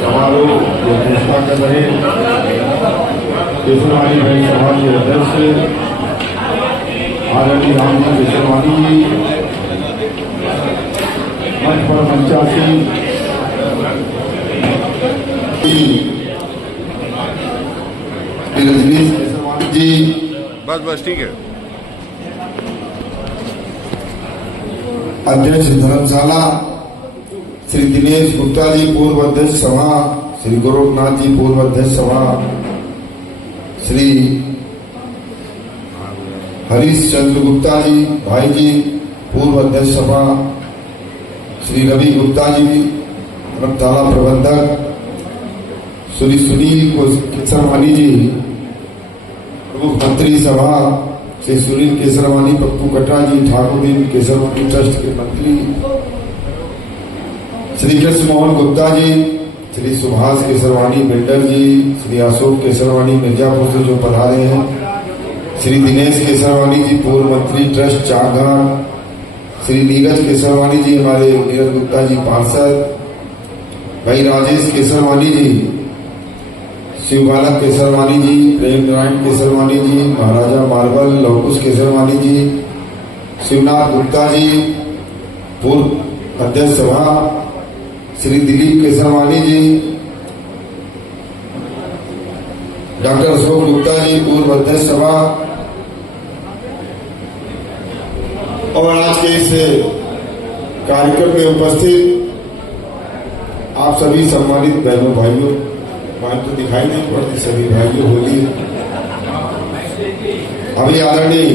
समारोह की घोषणा कर रहे केसरवानी भाई समाज के अध्यक्ष आदरणीय रामजी केसरवानी जी, मंच पर मंचासी रजनीश केसरवानी जी, बस ठीक है। अध्यक्ष धर्मशाला श्री दिनेश गुप्ता जी, पूर्व अध्यक्ष सभा श्री गोरखनाथ जी, पूर्व अध्यक्ष सभा श्री हरीश चंद्र गुप्ता जी भाई जी, पूर्व अध्यक्ष सभा श्री रवि गुप्ता जी, धर्मशाला प्रबंधक श्री सुनील केसरवानी जी, प्रमुख मंत्री सभा श्री सुनील केसरवानी, पप्पू कटरा जी, ठाकुर केसरवानी ट्रस्ट के मंत्री श्री कृष्ण मोहन गुप्ता जी, श्री सुभाष केसरवानी बिल्डर जी, श्री अशोक केसरवानी मिर्जापुर से जो पधारे हैं, श्री दिनेश केसरवानी जी, पूर्व मंत्री ट्रस्ट चारघाट, श्री नीरज केसरवानी जी, हमारे नीरज गुप्ता जी पार्षद, भाई राजेश केसरवानी जी, शिव बालक केसरवानी जी, प्रेम नारायण केसरवानी जी, महाराजा मार्बल लवकुश केसरवानी जी, शिवनाथ गुप्ता जी, पूर्व अध्यक्ष सभा श्री दिलीप केसरवानी जी, डॉक्टर अशोक गुप्ता जी, पूर्व अध्यक्ष सभा, और आज के इस कार्यक्रम में उपस्थित आप सभी सम्मानित बहनों भाइयों, बात तो दिखाई नहीं पड़ती, सभी भाइयों होली। अभी आदरणीय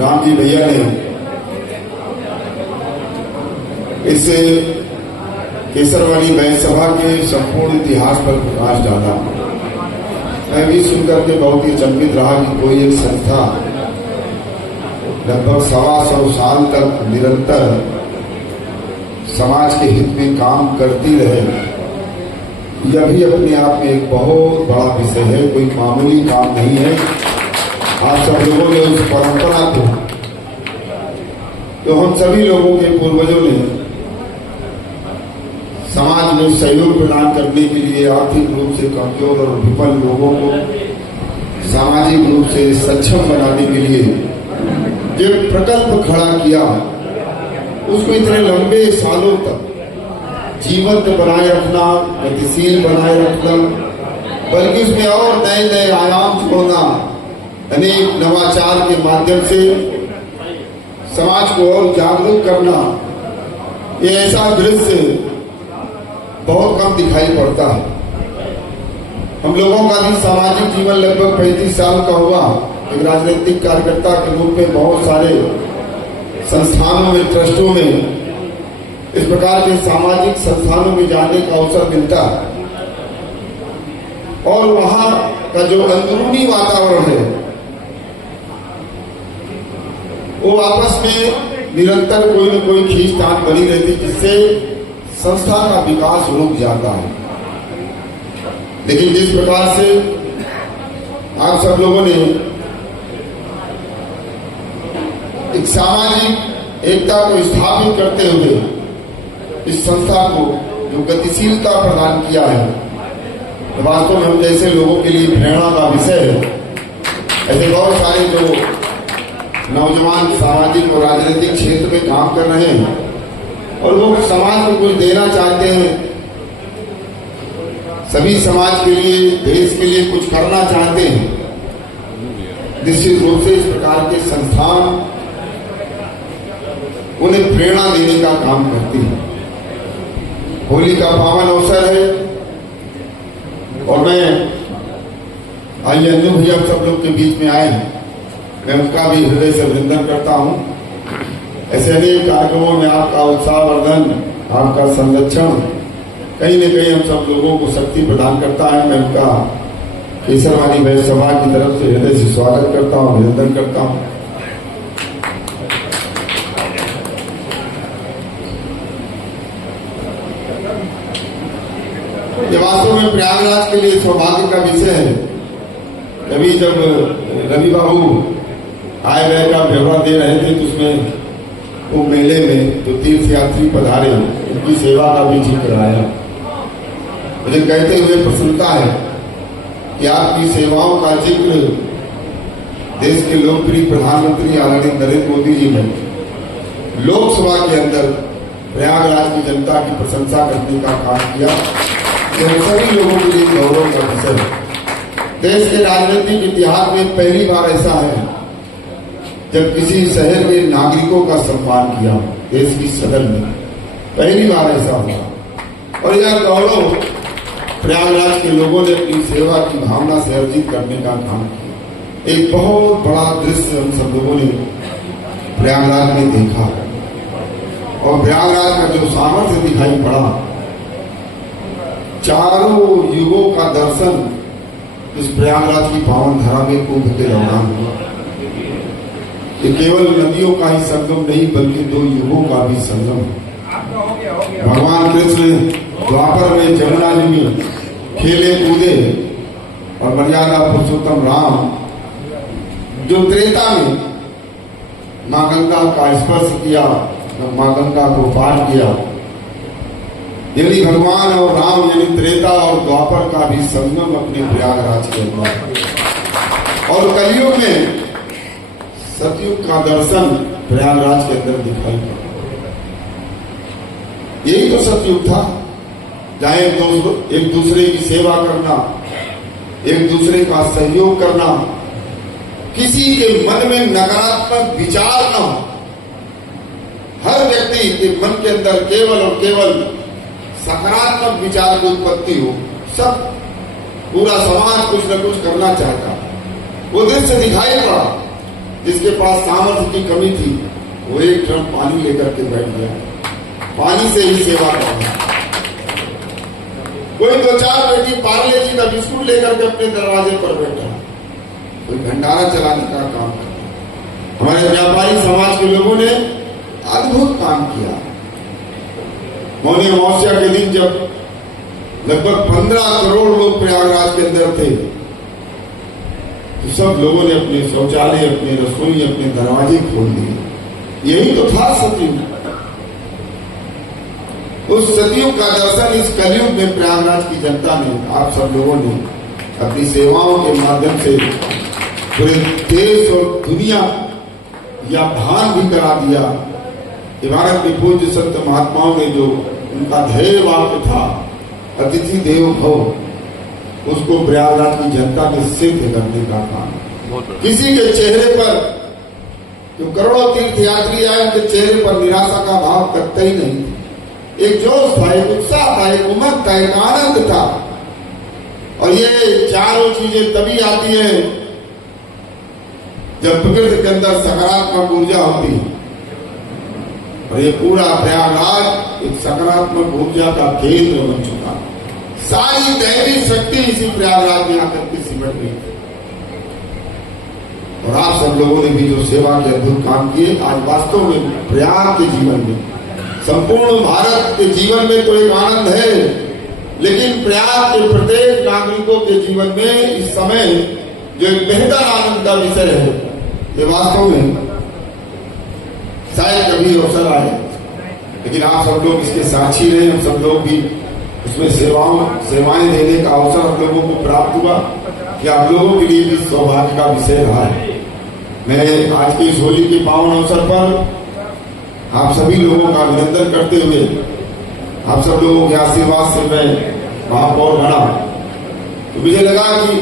राम जी भैया ने इस केसरवानी बहन सभा के संपूर्ण इतिहास पर प्रकाश डाला। मैं भी सुनकर के बहुत ही चंबित रहा कि कोई एक संस्था लगभग 125 साल तक निरंतर समाज के हित में काम करती रहे, यह भी अपने आप में एक बहुत बड़ा विषय है, कोई मामूली काम नहीं है। आप सब लोगों ने उस परंपरा को, तो हम सभी लोगों के पूर्वजों ने समाज में सहयोग प्रदान करने के लिए आर्थिक रूप से कमजोर और विफल लोगों को सामाजिक रूप से सक्षम बनाने के लिए जो प्रकल्प खड़ा किया, उसको इतने लंबे सालों तक जीवंत बनाए रखना, गतिशील बनाए रखना, बल्कि उसमें और नए नए आयाम छोड़ना, अनेक नवाचार के माध्यम से समाज को और जागरूक करना, ये ऐसा दृश्य बहुत कम दिखाई पड़ता है। हम लोगों का भी सामाजिक जीवन लगभग 35 साल का हुआ। एक राजनीतिक कार्यकर्ता के रूप में बहुत सारे संस्थानों में, ट्रस्टों में, इस प्रकार के सामाजिक संस्थानों में जाने का अवसर मिलता है, और वहां का जो अंदरूनी वातावरण है वो आपस में निरंतर कोई न कोई खींचतान बनी रहती, जिससे संस्था का विकास रुक जाता है। लेकिन जिस प्रकार से आप सब लोगों ने एक सामाजिक एकता को स्थापित करते हुए इस संस्था को जो गतिशीलता प्रदान किया है, तो वास्तव में हम जैसे लोगों के लिए प्रेरणा का विषय है। ऐसे बहुत सारे जो नौजवान सामाजिक और राजनीतिक क्षेत्र में काम कर रहे हैं और वो समाज को कुछ देना चाहते हैं, सभी समाज के लिए, देश के लिए कुछ करना चाहते हैं। निश्चित रूप से इस प्रकार के संस्थान उन्हें प्रेरणा देने का काम करती है। होली का पावन अवसर है और मैं आइए अन्नू भैया सब लोग के बीच में आए हैं, मैं उनका भी हृदय से अभिनंदन करता हूं। ऐसे अनेक कार्यक्रमों में आपका उत्साहवर्धन, आपका संरक्षण कहीं न कहीं हम सब लोगों को शक्ति प्रदान करता है। मैं उनका केसरवानी वैश्य सभा की तरफ से हृदय से स्वागत करता हूं, अभिनंदन करता हूं। ये वास्तव में प्रयागराज के लिए सौभाग्य का विषय है। कभी जब रवि बाबू आए गए का ब्यौरा दे रहे थे तो उसमें वो मेले में जो तीर्थ यात्री पधारे उनकी सेवा का भी जिक्र आया। मुझे कहते हुए प्रसन्नता है कि आपकी सेवाओं का जिक्र देश के लोकप्रिय प्रधानमंत्री आदरणीय नरेंद्र मोदी जी ने लोकसभा के अंदर प्रयागराज की जनता की प्रशंसा करने का काम किया। तो सभी लोगों के लिए गौरव का विषय है। देश के राजनीतिक इतिहास में पहली बार ऐसा है जब किसी शहर के नागरिकों का सम्मान किया देश की सदन में, पहली बार ऐसा हुआ। और यह गौरव प्रयागराज के लोगों ने अपनी सेवा की भावना से अर्जित करने का काम किया। एक बहुत बड़ा दृश्य हम सब लोगों ने प्रयागराज में देखा और प्रयागराज का जो सामर्थ्य दिखाई पड़ा, चारों युगों का दर्शन इस प्रयागराज की पावन धरा में कुंभ के दौरान हुआ। ये केवल नदियों का ही संगम नहीं बल्कि दो युगों का भी संगम है। भगवान कृष्ण द्वापर में जमुना जी में खेले कूदे और मर्यादा पुरुषोत्तम राम जो त्रेता में मां गंगा का स्पर्श किया, मां गंगा को पार किया, यानी भगवान और राम यानी त्रेता और द्वापर का भी संगम अपने प्रयागराज के अंदर। और कलयुग में सतयुग का दर्शन प्रयागराज के अंदर दिखाई पड़ा। यही तो सतयुग था, जहां एक दूसरे की सेवा करना, एक दूसरे का सहयोग करना, किसी के मन में नकारात्मक विचार न हो, हर व्यक्ति के मन के अंदर केवल और केवल सकारात्मक विचार की उत्पत्ति हो। सब पूरा समाज कुछ न कुछ करना चाहता। वो दृश्य दिखाई पड़ा, जिसके पास सामर्थ्य की कमी थी वो एक ड्रम पानी लेकर के बैठ गया, पानी से ही सेवा करना। कोई दो चार बेटी पार्ले जी का बिस्कुट लेकर के अपने दरवाजे पर बैठा, कोई भंडारा चलाने का काम करता। हमारे व्यापारी समाज के लोगों ने अद्भुत काम किया। मौनी अमावस्या के दिन जब लगभग 15 करोड़ लोग प्रयागराज के अंदर थे तो सब लोगों ने अपने शौचालय, अपने रसोई, अपने दरवाजे खोल दिए। यही तो था सतयुग। उस सतयुग का दर्शन इस कलयुग में प्रयागराज की जनता ने, आप सब लोगों ने अपनी सेवाओं के माध्यम से पूरे देश और दुनिया या भान भी करा दिया। भारत के पूज्य संत महात्माओं ने जो उनका ध्येय वाक्य था अतिथि देवो भव, उसको प्रयागराज की जनता ने सिद्ध करने का काम। किसी के चेहरे पर, जो करोड़ों तीर्थ यात्री आए, उनके चेहरे पर निराशा का भाव कतई नहीं। एक जोश था, एक उत्साह था, एक उमंग था, एक आनंद था। और ये चारों चीजें तभी आती हैं जब प्रकृति के अंदर सकारात्मक ऊर्जा होती है। और ये पूरा प्रयागराज एक सकारात्मक ऊर्जा का केंद्र बन चुका। सारी दैवी शक्ति इसी प्रयागराज में आकर के सिमट गई। और आप सब लोगों ने भी जो सेवा के अद्भुत काम किए, आज वास्तव में प्रयाग के जीवन में, संपूर्ण भारत के जीवन में तो एक आनंद है, लेकिन प्रयाग के प्रत्येक नागरिकों के जीवन में इस समय जो एक बेहतर आनंद का विषय है, ये वास्तव में शायद कभी अवसर आए, लेकिन आप सब लोग इसके साक्षी रहे। हम सब लोग भी उसमें सेवाएं देने का अवसर हम लोगों को प्राप्त हुआ कि आप लोगों के लिए भी सौभाग्य का विषय रहा है। मैं आज के इस होली के पावन अवसर पर आप सभी लोगों का अभिनंदन करते हुए आप सब लोगों के आशीर्वाद से मैं महापौर बना, तो मुझे लगा कि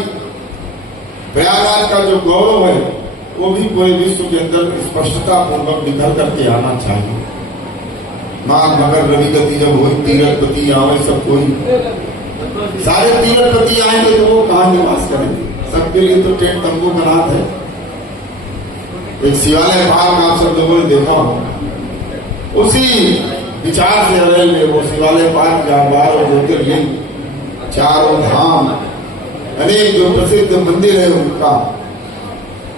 प्रयागराज का जो गौरव है वो भी पूरे विश्व के अंदर स्पष्टता पूर्वक निकल करके आना चाहिए। माघ मगर रवि गति जब हुई तीरथपति आवे सब कोई, सारे तीरथपति आएंगे तो वो कहाँ निवास करेंगे? सबके लिए तो टेंट तंबू बनाते हैं। एक शिवालय पार्क आप सब लोगों ने देखा हो, उसी विचार से अरेल में वो शिवालय पार्क जहाँ 12 ज्योतिर्लिंग, 4 धाम, अनेक जो प्रसिद्ध मंदिर है उनका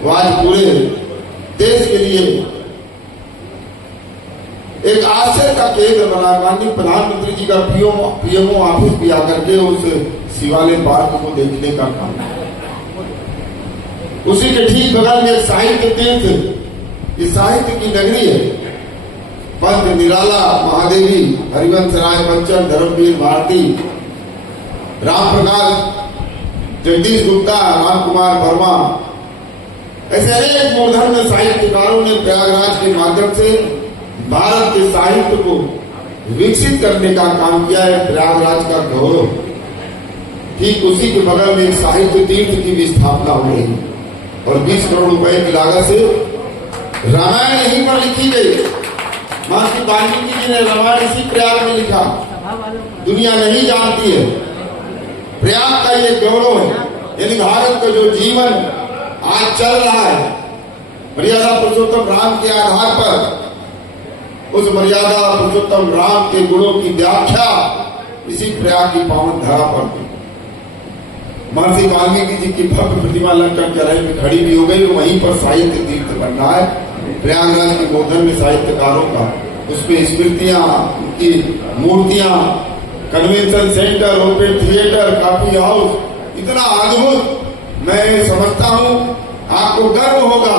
वो आज पूरे देश के लिए एक आश्चर्य का केंद्र बना। माननीय प्रधानमंत्री जी का पीएमओ ऑफिस भी आकर के उस शिवालय पार्क को देखने का काम, उसी के ठीक बगल में एक साहित्य तीर्थ, इस साहित्य की नगरी है। पंत निराला, महादेवी, हरिवंश राय बच्चन, धर्मवीर भारती, राम प्रकाश, जगदीश गुप्ता, राम कुमार वर्मा, ऐसे अनेक मूर्धन्य साहित्यकारों ने प्रयागराज के माध्यम से भारत के साहित्य को विकसित करने का काम किया है। प्रयागराज का गौरव, ठीक उसी के बगल में एक साहित्य तीर्थ की भी स्थापना हो रही है और 20 करोड़ रुपए की लागत से रामायण यहीं पर लिखी गई। महर्षि वाल्मीकि जी ने रामायण इसी प्रयाग में लिखा, दुनिया नहीं जानती है। प्रयाग का ये गौरव है, यानी भारत का जो जीवन आज चल रहा है मर्यादा पुरुषोत्तम राम के आधार पर, उस मर्यादा पुरुषोत्तम राम के गुणों की व्याख्या इसी प्रयाग की पावन धारा पर हुई। महर्षि वाल्मीकि जी की भव्य प्रतिमा लंकन चौराहे में खड़ी भी हो गई, वहीं पर साहित्य तीर्थ बन रहा है। प्रयागराज के मूर्धन्य साहित्यकारों का, उसमें स्मृतियां, उनकी मूर्तियां, convention centre, open theatre, coffee house, इतना अद्भुत। मैं समझता हूं आपको गर्व होगा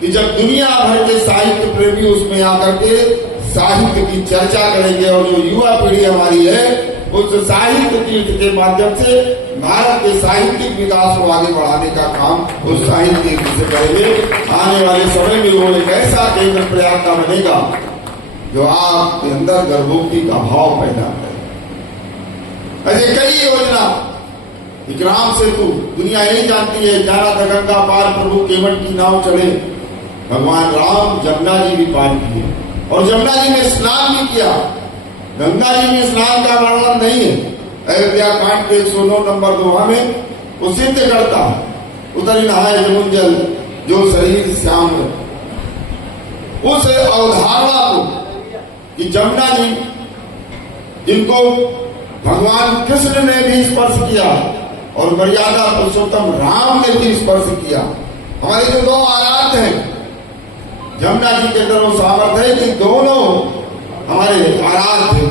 कि जब दुनिया भर के साहित्य प्रेमी उसमें आकर के साहित्य की चर्चा करेंगे और जो युवा पीढ़ी हमारी है उस साहित्य तीर्थ के माध्यम से भारत के साहित्यिक विकास को आगे बढ़ाने का काम उस साहित्य तीर्थ से करेंगे। आने वाले समय में वो एक ऐसा केंद्र प्रयाग का बनेगा जो आपके अंदर गर्भोक्ति का भाव पैदा करेगा। ऐसे कई योजना, विक्राम सेतु, दुनिया यही जानती है, जाना था गंगा पार प्रभु केवट की नाव चले। भगवान राम जमुना जी भी पार किए और जमुना जी में स्नान भी किया। गंगा जी में स्नान का वर्णन नहीं है, अयोध्या कांड के 109 नंबर दोहा में वो सिद्ध करता है, उतरी नहाए जमुन जल जो शरीर श्याम। उस अवधारणा को कि जमुना जी जिनको भगवान कृष्ण ने भी स्पर्श किया और मर्यादा पुरुषोत्तम राम ने भी स्पर्श किया। हमारे जो 2 आराध्य हैं, जमुना जी के अंदर वो सामर्थ्य है कि दोनों हमारे आराध्य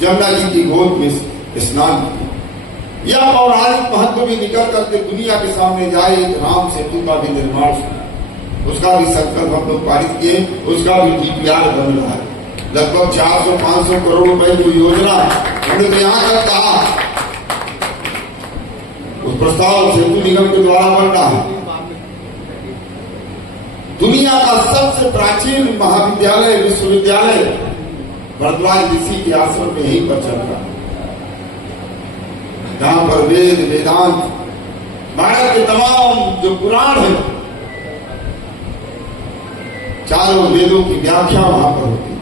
जमुना जी की गोद में स्नान किया। यह पौराणिक महत्व भी निकल करके दुनिया के सामने जाए। राम सेतु का भी निर्माण, उसका भी संकल्प हम लोग पारित किए, उसका भी डीपीआर बन रहा है। लगभग 400-500 करोड़ रुपए की योजना उन्होंने तो यहाँ तक कहा उस प्रस्ताव सेतु निगम के द्वारा बन रहा है। दुनिया का सबसे प्राचीन महाविद्यालय, विश्वविद्यालय भरद्वाज ऋषि के आश्रम में यहीं पर चल रहा है, जहां पर वेद वेदांत, भारत के तमाम जो पुराण है, चारों वेदों की व्याख्या वहां पर होती है।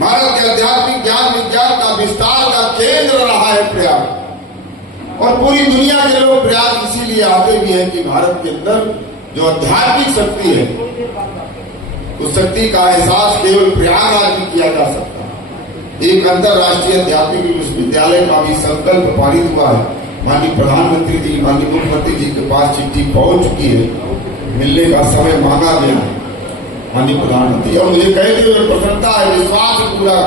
भारत के आध्यात्मिक ज्ञान विज्ञान का विस्तार का केंद्र रहा है प्रयाग, और पूरी दुनिया के लोग प्रयाग इसीलिए आते भी हैं कि भारत के अंदर जो आध्यात्मिक शक्ति है, उस शक्ति का एहसास केवल प्रयागराज में किया जा सकता है। एक अंतरराष्ट्रीय आध्यात्मिक विश्वविद्यालय का भी संकल्प पारित हुआ है। माननीय प्रधानमंत्री जी, माननीय मुख्यमंत्री जी के पास चिट्ठी पहुंच चुकी है, मिलने का समय मांगा गया है माननीय प्रधानमंत्री, और मुझे कहते हुए प्रसन्नता है, विश्वास पूरा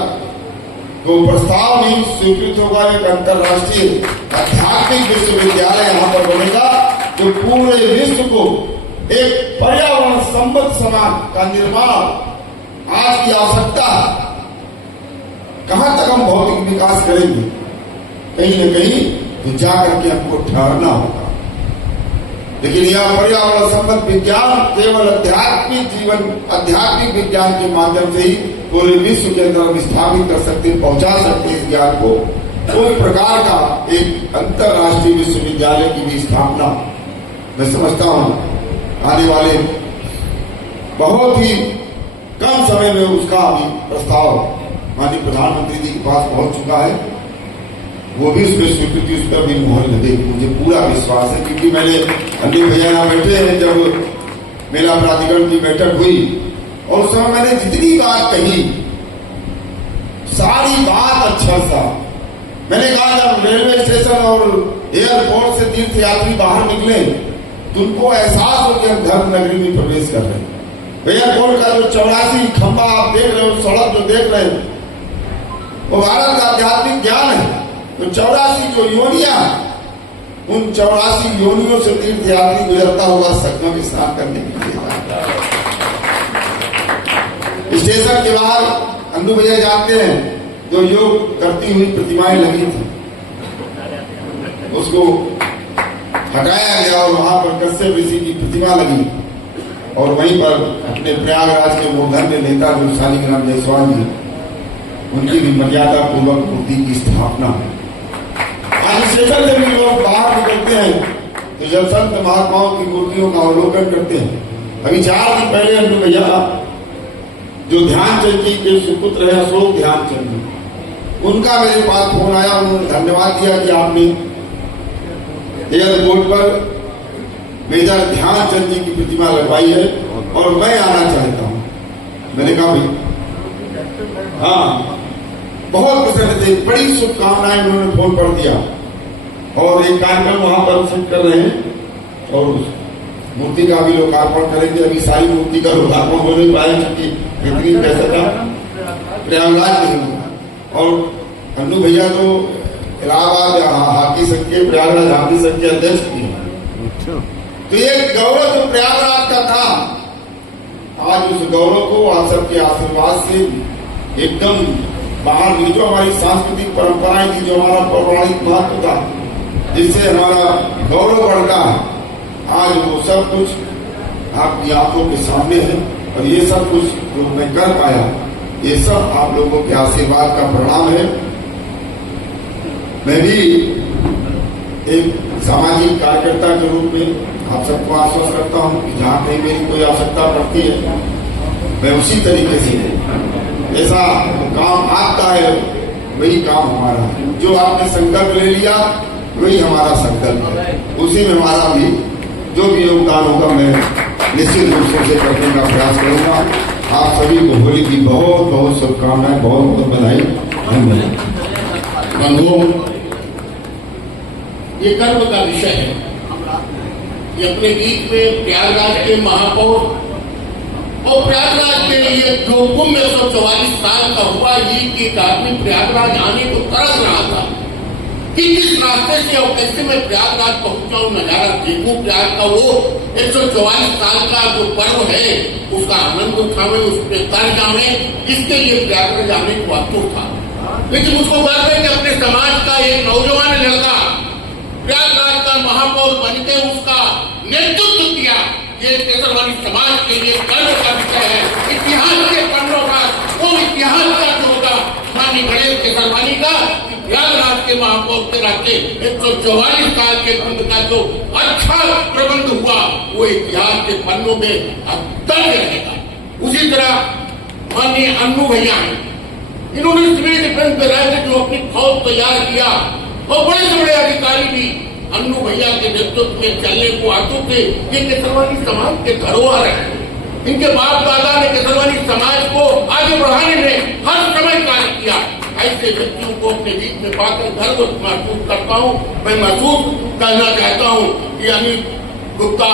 तो प्रस्ताव नहीं स्वीकृत होगा। एक अंतरराष्ट्रीय आध्यात्मिक विश्वविद्यालय यहाँ पर बनेगा जो पूरे विश्व को एक पर्यावरण संबद्ध समाज का निर्माण आज की आवश्यकता है। कहां तक हम भौतिक विकास करेंगे? कहीं न कहीं तो जाकर के हमको ठहरना होगा। लेकिन यह पर्यावरण संबंध विज्ञान केवल आध्यात्मिक जीवन, आध्यात्मिक विज्ञान के माध्यम से ही पूरे विश्व के अंदर हम स्थापित कर सकते हैं, पहुंचा सकते हैं इस ज्ञान को। कोई प्रकार का एक अंतरराष्ट्रीय विश्वविद्यालय की भी स्थापना मैं समझता हूं आने वाले बहुत ही कम समय में उसका अभी प्रस्ताव माननीय प्रधानमंत्री जी के पास पहुंच चुका है। वो भी उसमें स्वीकृति, उस पर भी मोहर लगे, मुझे पूरा विश्वास है। क्योंकि मैंने अन्य भैया यहाँ बैठे हैं, जब मेला प्राधिकरण की बैठक हुई और उस समय मैंने जितनी बात कही सारी बात अक्षर सा मैंने कहा, जब रेलवे स्टेशन और एयरपोर्ट से तीर्थ यात्री बाहर निकले तो उनको एहसास हो कि हम धर्म नगरी में प्रवेश कर रहे हैं। एयरपोर्ट का जो 84 खंबा आप देख रहे हो, सड़क जो देख रहे हैं, वो भारत का आध्यात्मिक ज्ञान है। तो 84 जो योनियां, उन 84 योनियों से तीर्थ यात्री गुजरता होगा संगम स्नान करने के लिए। स्टेशन के बाहर अन्नू भैया जानते हैं, जो योग करती हुई प्रतिमाएं लगी थी, उसको हटाया गया और वहां पर कश्यप ऋषि की प्रतिमा लगी और वहीं पर अपने प्रयागराज के मूर्धन्य नेता जो शालिग्राम जायसवाल जी, उनकी भी मर्यादा पूर्वक मूर्ति की स्थापना है। आज स्टेशन से भी लोग बाहर निकलते हैं तो जब संत महात्माओं की मूर्तियों का अवलोकन करते हैं। अभी 4 दिन पहले अन्नू भैया जो ध्यानचंद जी के सुपुत्र है अशोक ध्यानचंद जी, उनका मेरे पास फोन आया। उन्होंने धन्यवाद दिया कि आपने एयरपोर्ट पर मेजर ध्यानचंद जी की प्रतिमा लगवाई है और मैं आना चाहता हूं। मैंने कहा भाई हाँ, बहुत प्रसन्न थे, बड़ी शुभकामनाएं उन्होंने फोन पर दिया और एक कार्यक्रम वहां पर सेट कर रहे हैं और उस मूर्ति का भी लोकार्पण करेंगे। अभी सारी मूर्ति का लोकार्पण हो नहीं पाया क्योंकि इतनी पैसा का प्रयागराज नहीं हुआ। और अन्नू भैया तो इलाहाबाद हॉकी संघ के, प्रयागराज हॉकी संघ के अध्यक्ष भी हैं। तो ये गौरव जो प्रयागराज का था, आज उस गौरव को आप सबके आशीर्वाद से एकदम बाहर भी, जो हमारी सांस्कृतिक परंपराएं थी, जो हमारा पौराणिक महत्व था, जिससे हमारा गौरव बढ़ता है, आज वो सब कुछ आपकी आंखों के सामने है। और ये सब कुछ जो मैं कर पाया, ये सब आप लोगों के आशीर्वाद का परिणाम है। मैं भी एक सामाजिक कार्यकर्ता के रूप में आप सबको आश्वस्त करता हूं कि जहां कहीं मेरी कोई आवश्यकता पड़ती है, मैं उसी तरीके से ऐसा काम आपका है, वही काम हमारा है। जो आपने संकल्प ले लिया वही हमारा संकल्प है, उसी में हमारा भी जो भी योगदान होगा मैं निश्चित रूप से करने का प्रयास करूंगा। आप सभी को होली की बहुत बहुत शुभकामनाएं, बहुत बहुत बधाई। धन्यवाद। बंधुओं, ये गर्व का विषय है कि अपने बीच में प्रयागराज के महापौर और प्रयागराज के लिए जो कुंभ 144 साल का हुआ, ये कि एक आदमी प्रयागराज आने को तरस रहा था कि किस रास्ते से और कैसे मैं प्रयागराज पहुंचाऊं, नजारा देखूं प्रयाग का। वो 144 साल का जो पर्व है उसका आनंद उठावे, उस पर तर जावे, इसके लिए प्रयागराज आने को आतुर था। लेकिन उसको गर्व है कि अपने समाज का एक नौजवान लड़का प्रयागराज का महापौर बनकर उसका नेतृत्व किया। ये केसरवानी समाज के लिए गर्व का विषय है। इतिहास के पन्नों का वो इतिहास का जो होगा माननीय गणेश केसरवानी का, प्रयागराज के महापौर के नाते 144 साल के कुंभ का जो अच्छा प्रबंध हुआ वो इतिहास के पन्नों में दर्ज रहेगा। उसी तरह माननीय अन्नू भैया हैं, इन्होंने सिविल डिफेंस में रहकर जो अपनी फौज तैयार किया और बड़े से बड़े अधिकारी भी अन्नू भैया के नेतृत्व में चलने को आतुर थे। ये केसरवानी समाज के धरोहर है। इनके बाप दादा ने केसरवानी समाज को आगे बढ़ाने में हर समय कार्य किया। ऐसे व्यक्तियों को अपने बीच में पाकर गर्व महसूस करता हूँ। मैं महसूस करना चाहता हूँ कि अमित गुप्ता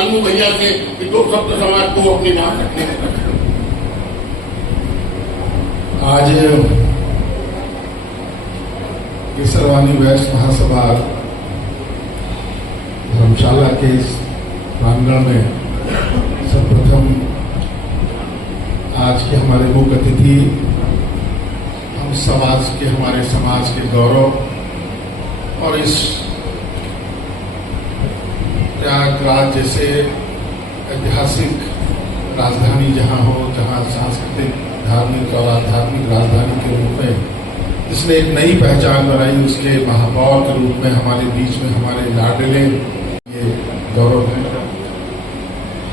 अन्नू भैया से दो शब्द समाज को अपने नाम रखने में। आज केसरवानी वैश्य महासभा धर्मशाला के इस प्रांगण में सर्वप्रथम आज के हमारे मुख्य अतिथि उस समाज के, हमारे समाज के गौरव और इस प्रयागराज जैसे ऐतिहासिक राजधानी जहाँ हो, जहाँ सांस्कृतिक, धार्मिक और आध्यात्मिक राजधानी के रूप में जिसने एक नई पहचान बनाई, उसके महापौर के रूप में हमारे बीच में हमारे लाडले, ये गौरव है।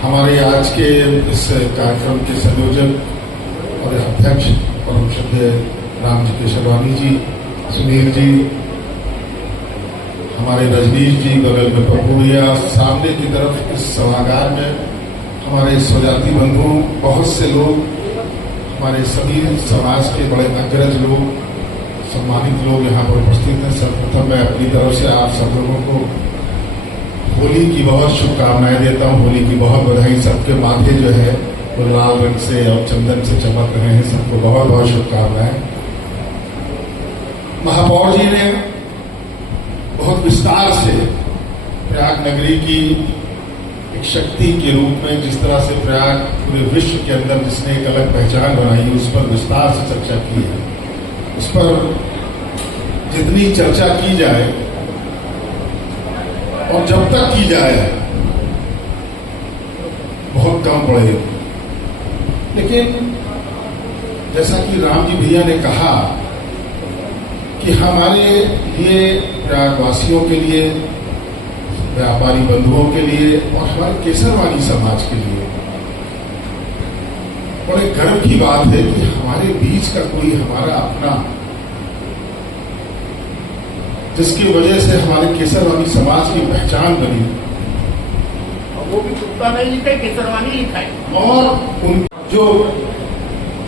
हमारे आज के इस कार्यक्रम के संयोजक और अध्यक्ष परम श्रद्धेय राम जी केशवानी जी, सुनील जी, हमारे रजनीश जी, बगल में पप्पू भैया, सामने की तरफ इस सभागार में हमारे स्वजाति बंधु, बहुत से लोग, हमारे सभी समाज के बड़े अग्रज लोग, सम्मानित लोग यहाँ पर उपस्थित हैं। सर्वप्रथम मैं अपनी तरफ से आप सब लोगों को होली की बहुत शुभकामनाएं देता हूँ। होली की बहुत बधाई। सबके माथे जो है वो लाल रंग से और चंदन से चमक रहे हैं। सबको बहुत बहुत शुभकामनाएं। महापौर जी ने बहुत विस्तार से प्रयाग नगरी की एक शक्ति के रूप में, जिस तरह से प्रयाग पूरे विश्व के अंदर जिसने एक अलग पहचान बनाई, उस पर विस्तार से चर्चा की है। उस पर जितनी चर्चा की जाए और जब तक की जाए बहुत कम पड़ेगी। लेकिन जैसा कि राम जी भैया ने कहा कि हमारे लिए, प्रयागवासियों के लिए, व्यापारी बंधुओं के लिए और हमारे केसरवानी समाज के लिए बड़े गर्व की बात है कि हमारे बीच का कोई हमारा अपना, जिसकी वजह से हमारे केसरवानी समाज की पहचान बनी, और वो भी कुत्ता नहीं लिखा है, केसरवानी लिखा है। और उन जो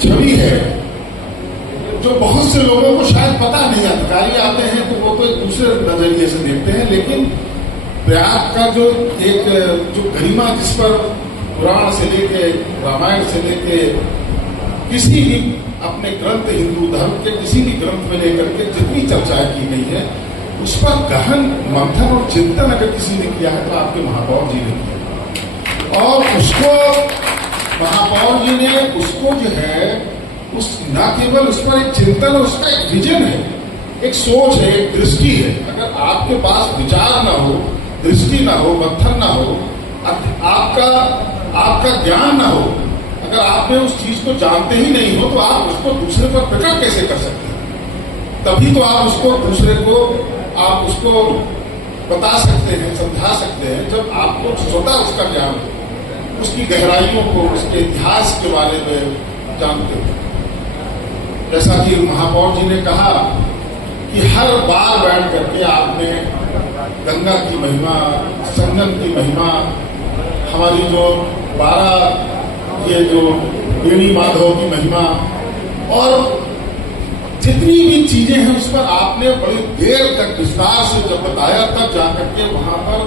छवि है, जो बहुत से लोगों को शायद पता नहीं, अधिकारी आते हैं तो वो तो एक दूसरे नजरिए से देखते हैं, लेकिन प्रयाग का जो गरिमा, जिस पर पुराण से लेके, रामायण से लेके, किसी भी अपने ग्रंथ, हिंदू धर्म के किसी भी ग्रंथ में लेकर के जितनी चर्चाएं की गई है, उस पर गहन मंथन और चिंतन अगर किसी ने किया है तो आपके महापौर जी ने किया। और उसको महापौर जी ने उसको जो है, उस न केवल उस पर एक चिंतन, उसका एक विजन है, एक सोच है, एक दृष्टि है। अगर आपके पास विचार ना हो, दृष्टि ना हो, मंथन ना हो, आपका ज्ञान ना हो, अगर आपने उस चीज को जानते ही नहीं हो, तो आप उसको दूसरे पर प्रकट कैसे कर सकते हैं? तभी तो आप उसको दूसरे को, आप उसको बता सकते हैं, समझा सकते हैं, जब आपको स्वतः उसका ज्ञान हो, उसकी गहराइयों को, उसके इतिहास के बारे में जानते हो। जैसा कि महापौर जी ने कहा कि हर बार बैठ करके आपने गंगा की महिमा, संगम की महिमा, हमारी जो 12 ये जो बेणी माधव की महिमा और जितनी भी चीजें हैं, उस पर आपने बड़ी देर तक विस्तार से जब बताया, तब जाकर के वहां पर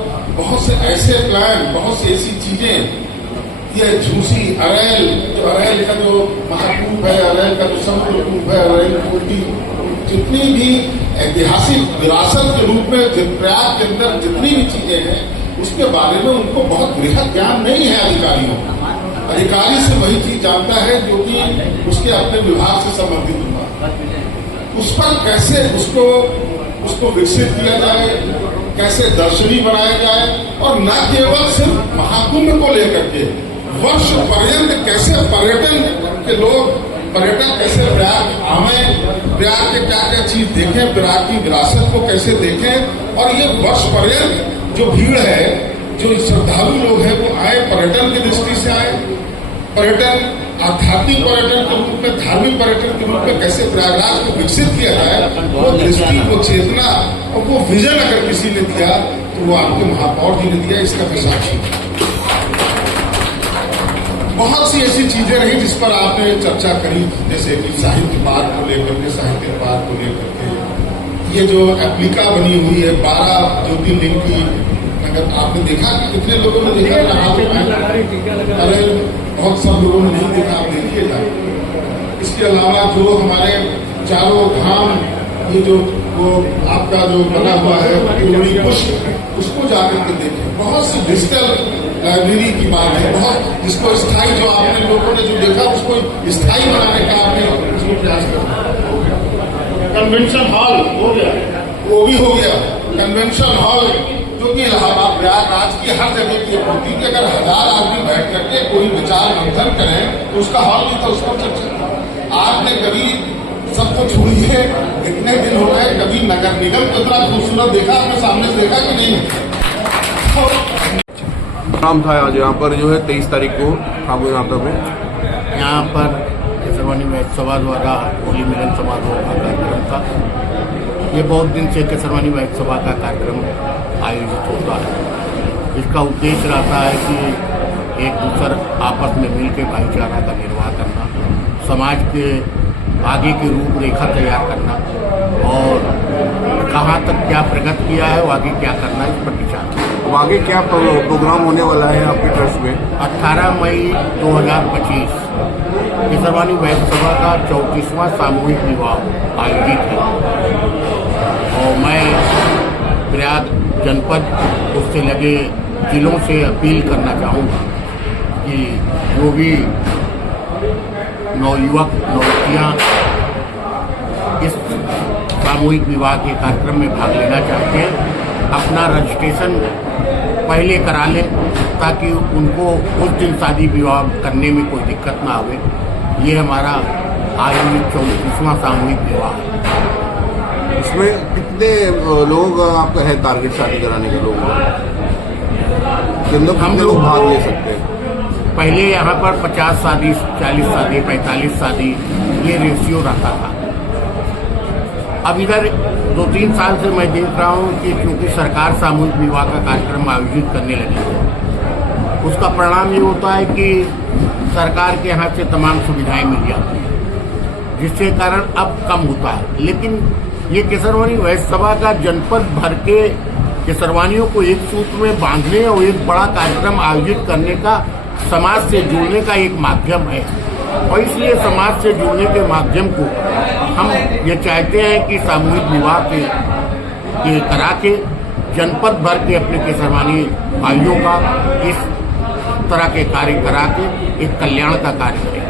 बहुत से ऐसे प्लान, बहुत सी ऐसी चीजें, ये झूसी अरैल, जो अरैल का जो महाकूप है, अरैल का जो समुद्र कूप है, अरैल कोटी, जितनी भी ऐतिहासिक विरासत के रूप में प्रयाग के अंदर जितनी भी चीजें हैं, उसके बारे में उनको बहुत बृहद ज्ञान नहीं है। अधिकारियों को, अधिकारी से वही चीज जानता है जो कि उसके अपने विभाग से संबंधित होगा। उस पर कैसे उसको विकसित किया जाए, कैसे दर्शनीय बनाया जाए, और न केवल सिर्फ महाकुंभ को लेकर के वर्ष पर्यंत कैसे पर्यटन के लोग, पर्यटक कैसे प्रयाग आवे, प्रयाग के क्या क्या चीज देखें, प्रयाग की विरासत को कैसे देखें, और ये वर्ष पर्यंत जो भीड़ है, जो श्रद्धालु लोग हैं, वो आए, पर्यटन की दृष्टि से आए, पर्यटन आध्यात्मिक पर्यटन के रूप में, धार्मिक पर्यटन के रूप में कैसे प्रयागराज को विकसित किया जाए, वो दृष्टि, वो चेतना और वो विजन अगर किसी ने दिया तो वो आपके महापौर जी ने दिया। इसका मैं साक्षी। बहुत सी ऐसी चीजें रही जिस पर आपने चर्चा करी, जैसे कि साहित्य पार्क को लेकर के, साहित्य पार्क को लेकर के ये जो एप्लिका बनी हुई है 12 ज्योतिर्लिंग की, अगर आपने देखा कि कितने लोगों ने देखा, अरे बहुत सब लोगों ने नहीं देखा, आप देखिएगा। इसके अलावा जो हमारे चारों धाम, ये जो वो आपका जो बना हुआ है पुष्प, उसको जाकर के देखें। बहुत सी डिजिटल लाइब्रेरी की बात है, बहुत इसको स्थायी, जो आपने लोगों ने जो देखा उसको स्थायी बनाने का आपने उसको प्रयास करना। कन्वेंशन हॉल हो गया, वो भी हो गया। कन्वेंशन हॉल जो कि इलाहाबाद प्रयागराज की हर जगह की होती कि अगर 1000 आदमी बैठ करके कोई विचार मंथन करें तो उसका हॉल नहीं था, उस पर चर्चा। आपने कभी सबको छोड़िए, इतने दिन हो गए, कभी नगर निगम को इतना खूबसूरत देखा आपने सामने से देखा कि नहीं? नाम था आज यहाँ पर जो है 23 तारीख को खाबू नाता में यहाँ पर केसरवानी वैश्य सभा द्वारा होली मिलन समारोह का कार्यक्रम था। ये बहुत दिन से केसरवानी वैश्य सभा का कार्यक्रम आयोजित होता है। इसका उद्देश्य रहता है कि एक दूसरे आपस में मिलकर भाईचारा का निर्वाह करना, समाज के आगे की रूपरेखा तैयार करना और कहाँ तक क्या प्रगति किया है, आगे क्या करना है, इस पर विचार। तो आगे क्या प्रोग्राम होने वाला है आपके ट्रस्ट में? 18 मई 2025 केसरवानी वैश्य सभा का 34वां सामूहिक विवाह आयोजित है और मैं प्रयाग जनपद उससे लगे जिलों से अपील करना चाहूँगा कि जो भी नवयुवक नवयुवतियाँ इस सामूहिक विवाह के कार्यक्रम में भाग लेना चाहते हैं, अपना रजिस्ट्रेशन पहले करा लें ताकि उनको उस दिन शादी विवाह करने में कोई दिक्कत ना आवे। ये हमारा आयोजित 34वां सामूहिक विवाह है। इसमें कितने लोग आपका है टारगेट शादी कराने के लोग? कितने लोग भाग ले सकते हैं? पहले यहाँ पर 50 शादी, 40 शादी, 45 शादी ये रेशियो रहता था। अब इधर 2-3 साल से मैं देख रहा हूँ कि क्योंकि सरकार सामूहिक विवाह का कार्यक्रम आयोजित करने लगी है, उसका परिणाम ये होता है कि सरकार के यहाँ से तमाम सुविधाएं मिल जाती हैं, जिसके कारण अब कम होता है। लेकिन ये केसरवानी वैश्य सभा का जनपद भर के केसरवानियों को एक सूत्र में बांधने और एक बड़ा कार्यक्रम आयोजित करने का, समाज से जुड़ने का एक माध्यम है और इसलिए समाज से जुड़ने के माध्यम को हम ये चाहते हैं कि सामूहिक विवाह के करा के जनपद भर के अपने केसरवानी भाइयों का इस तरह के कार्य करा के एक कल्याण का कार्य करें।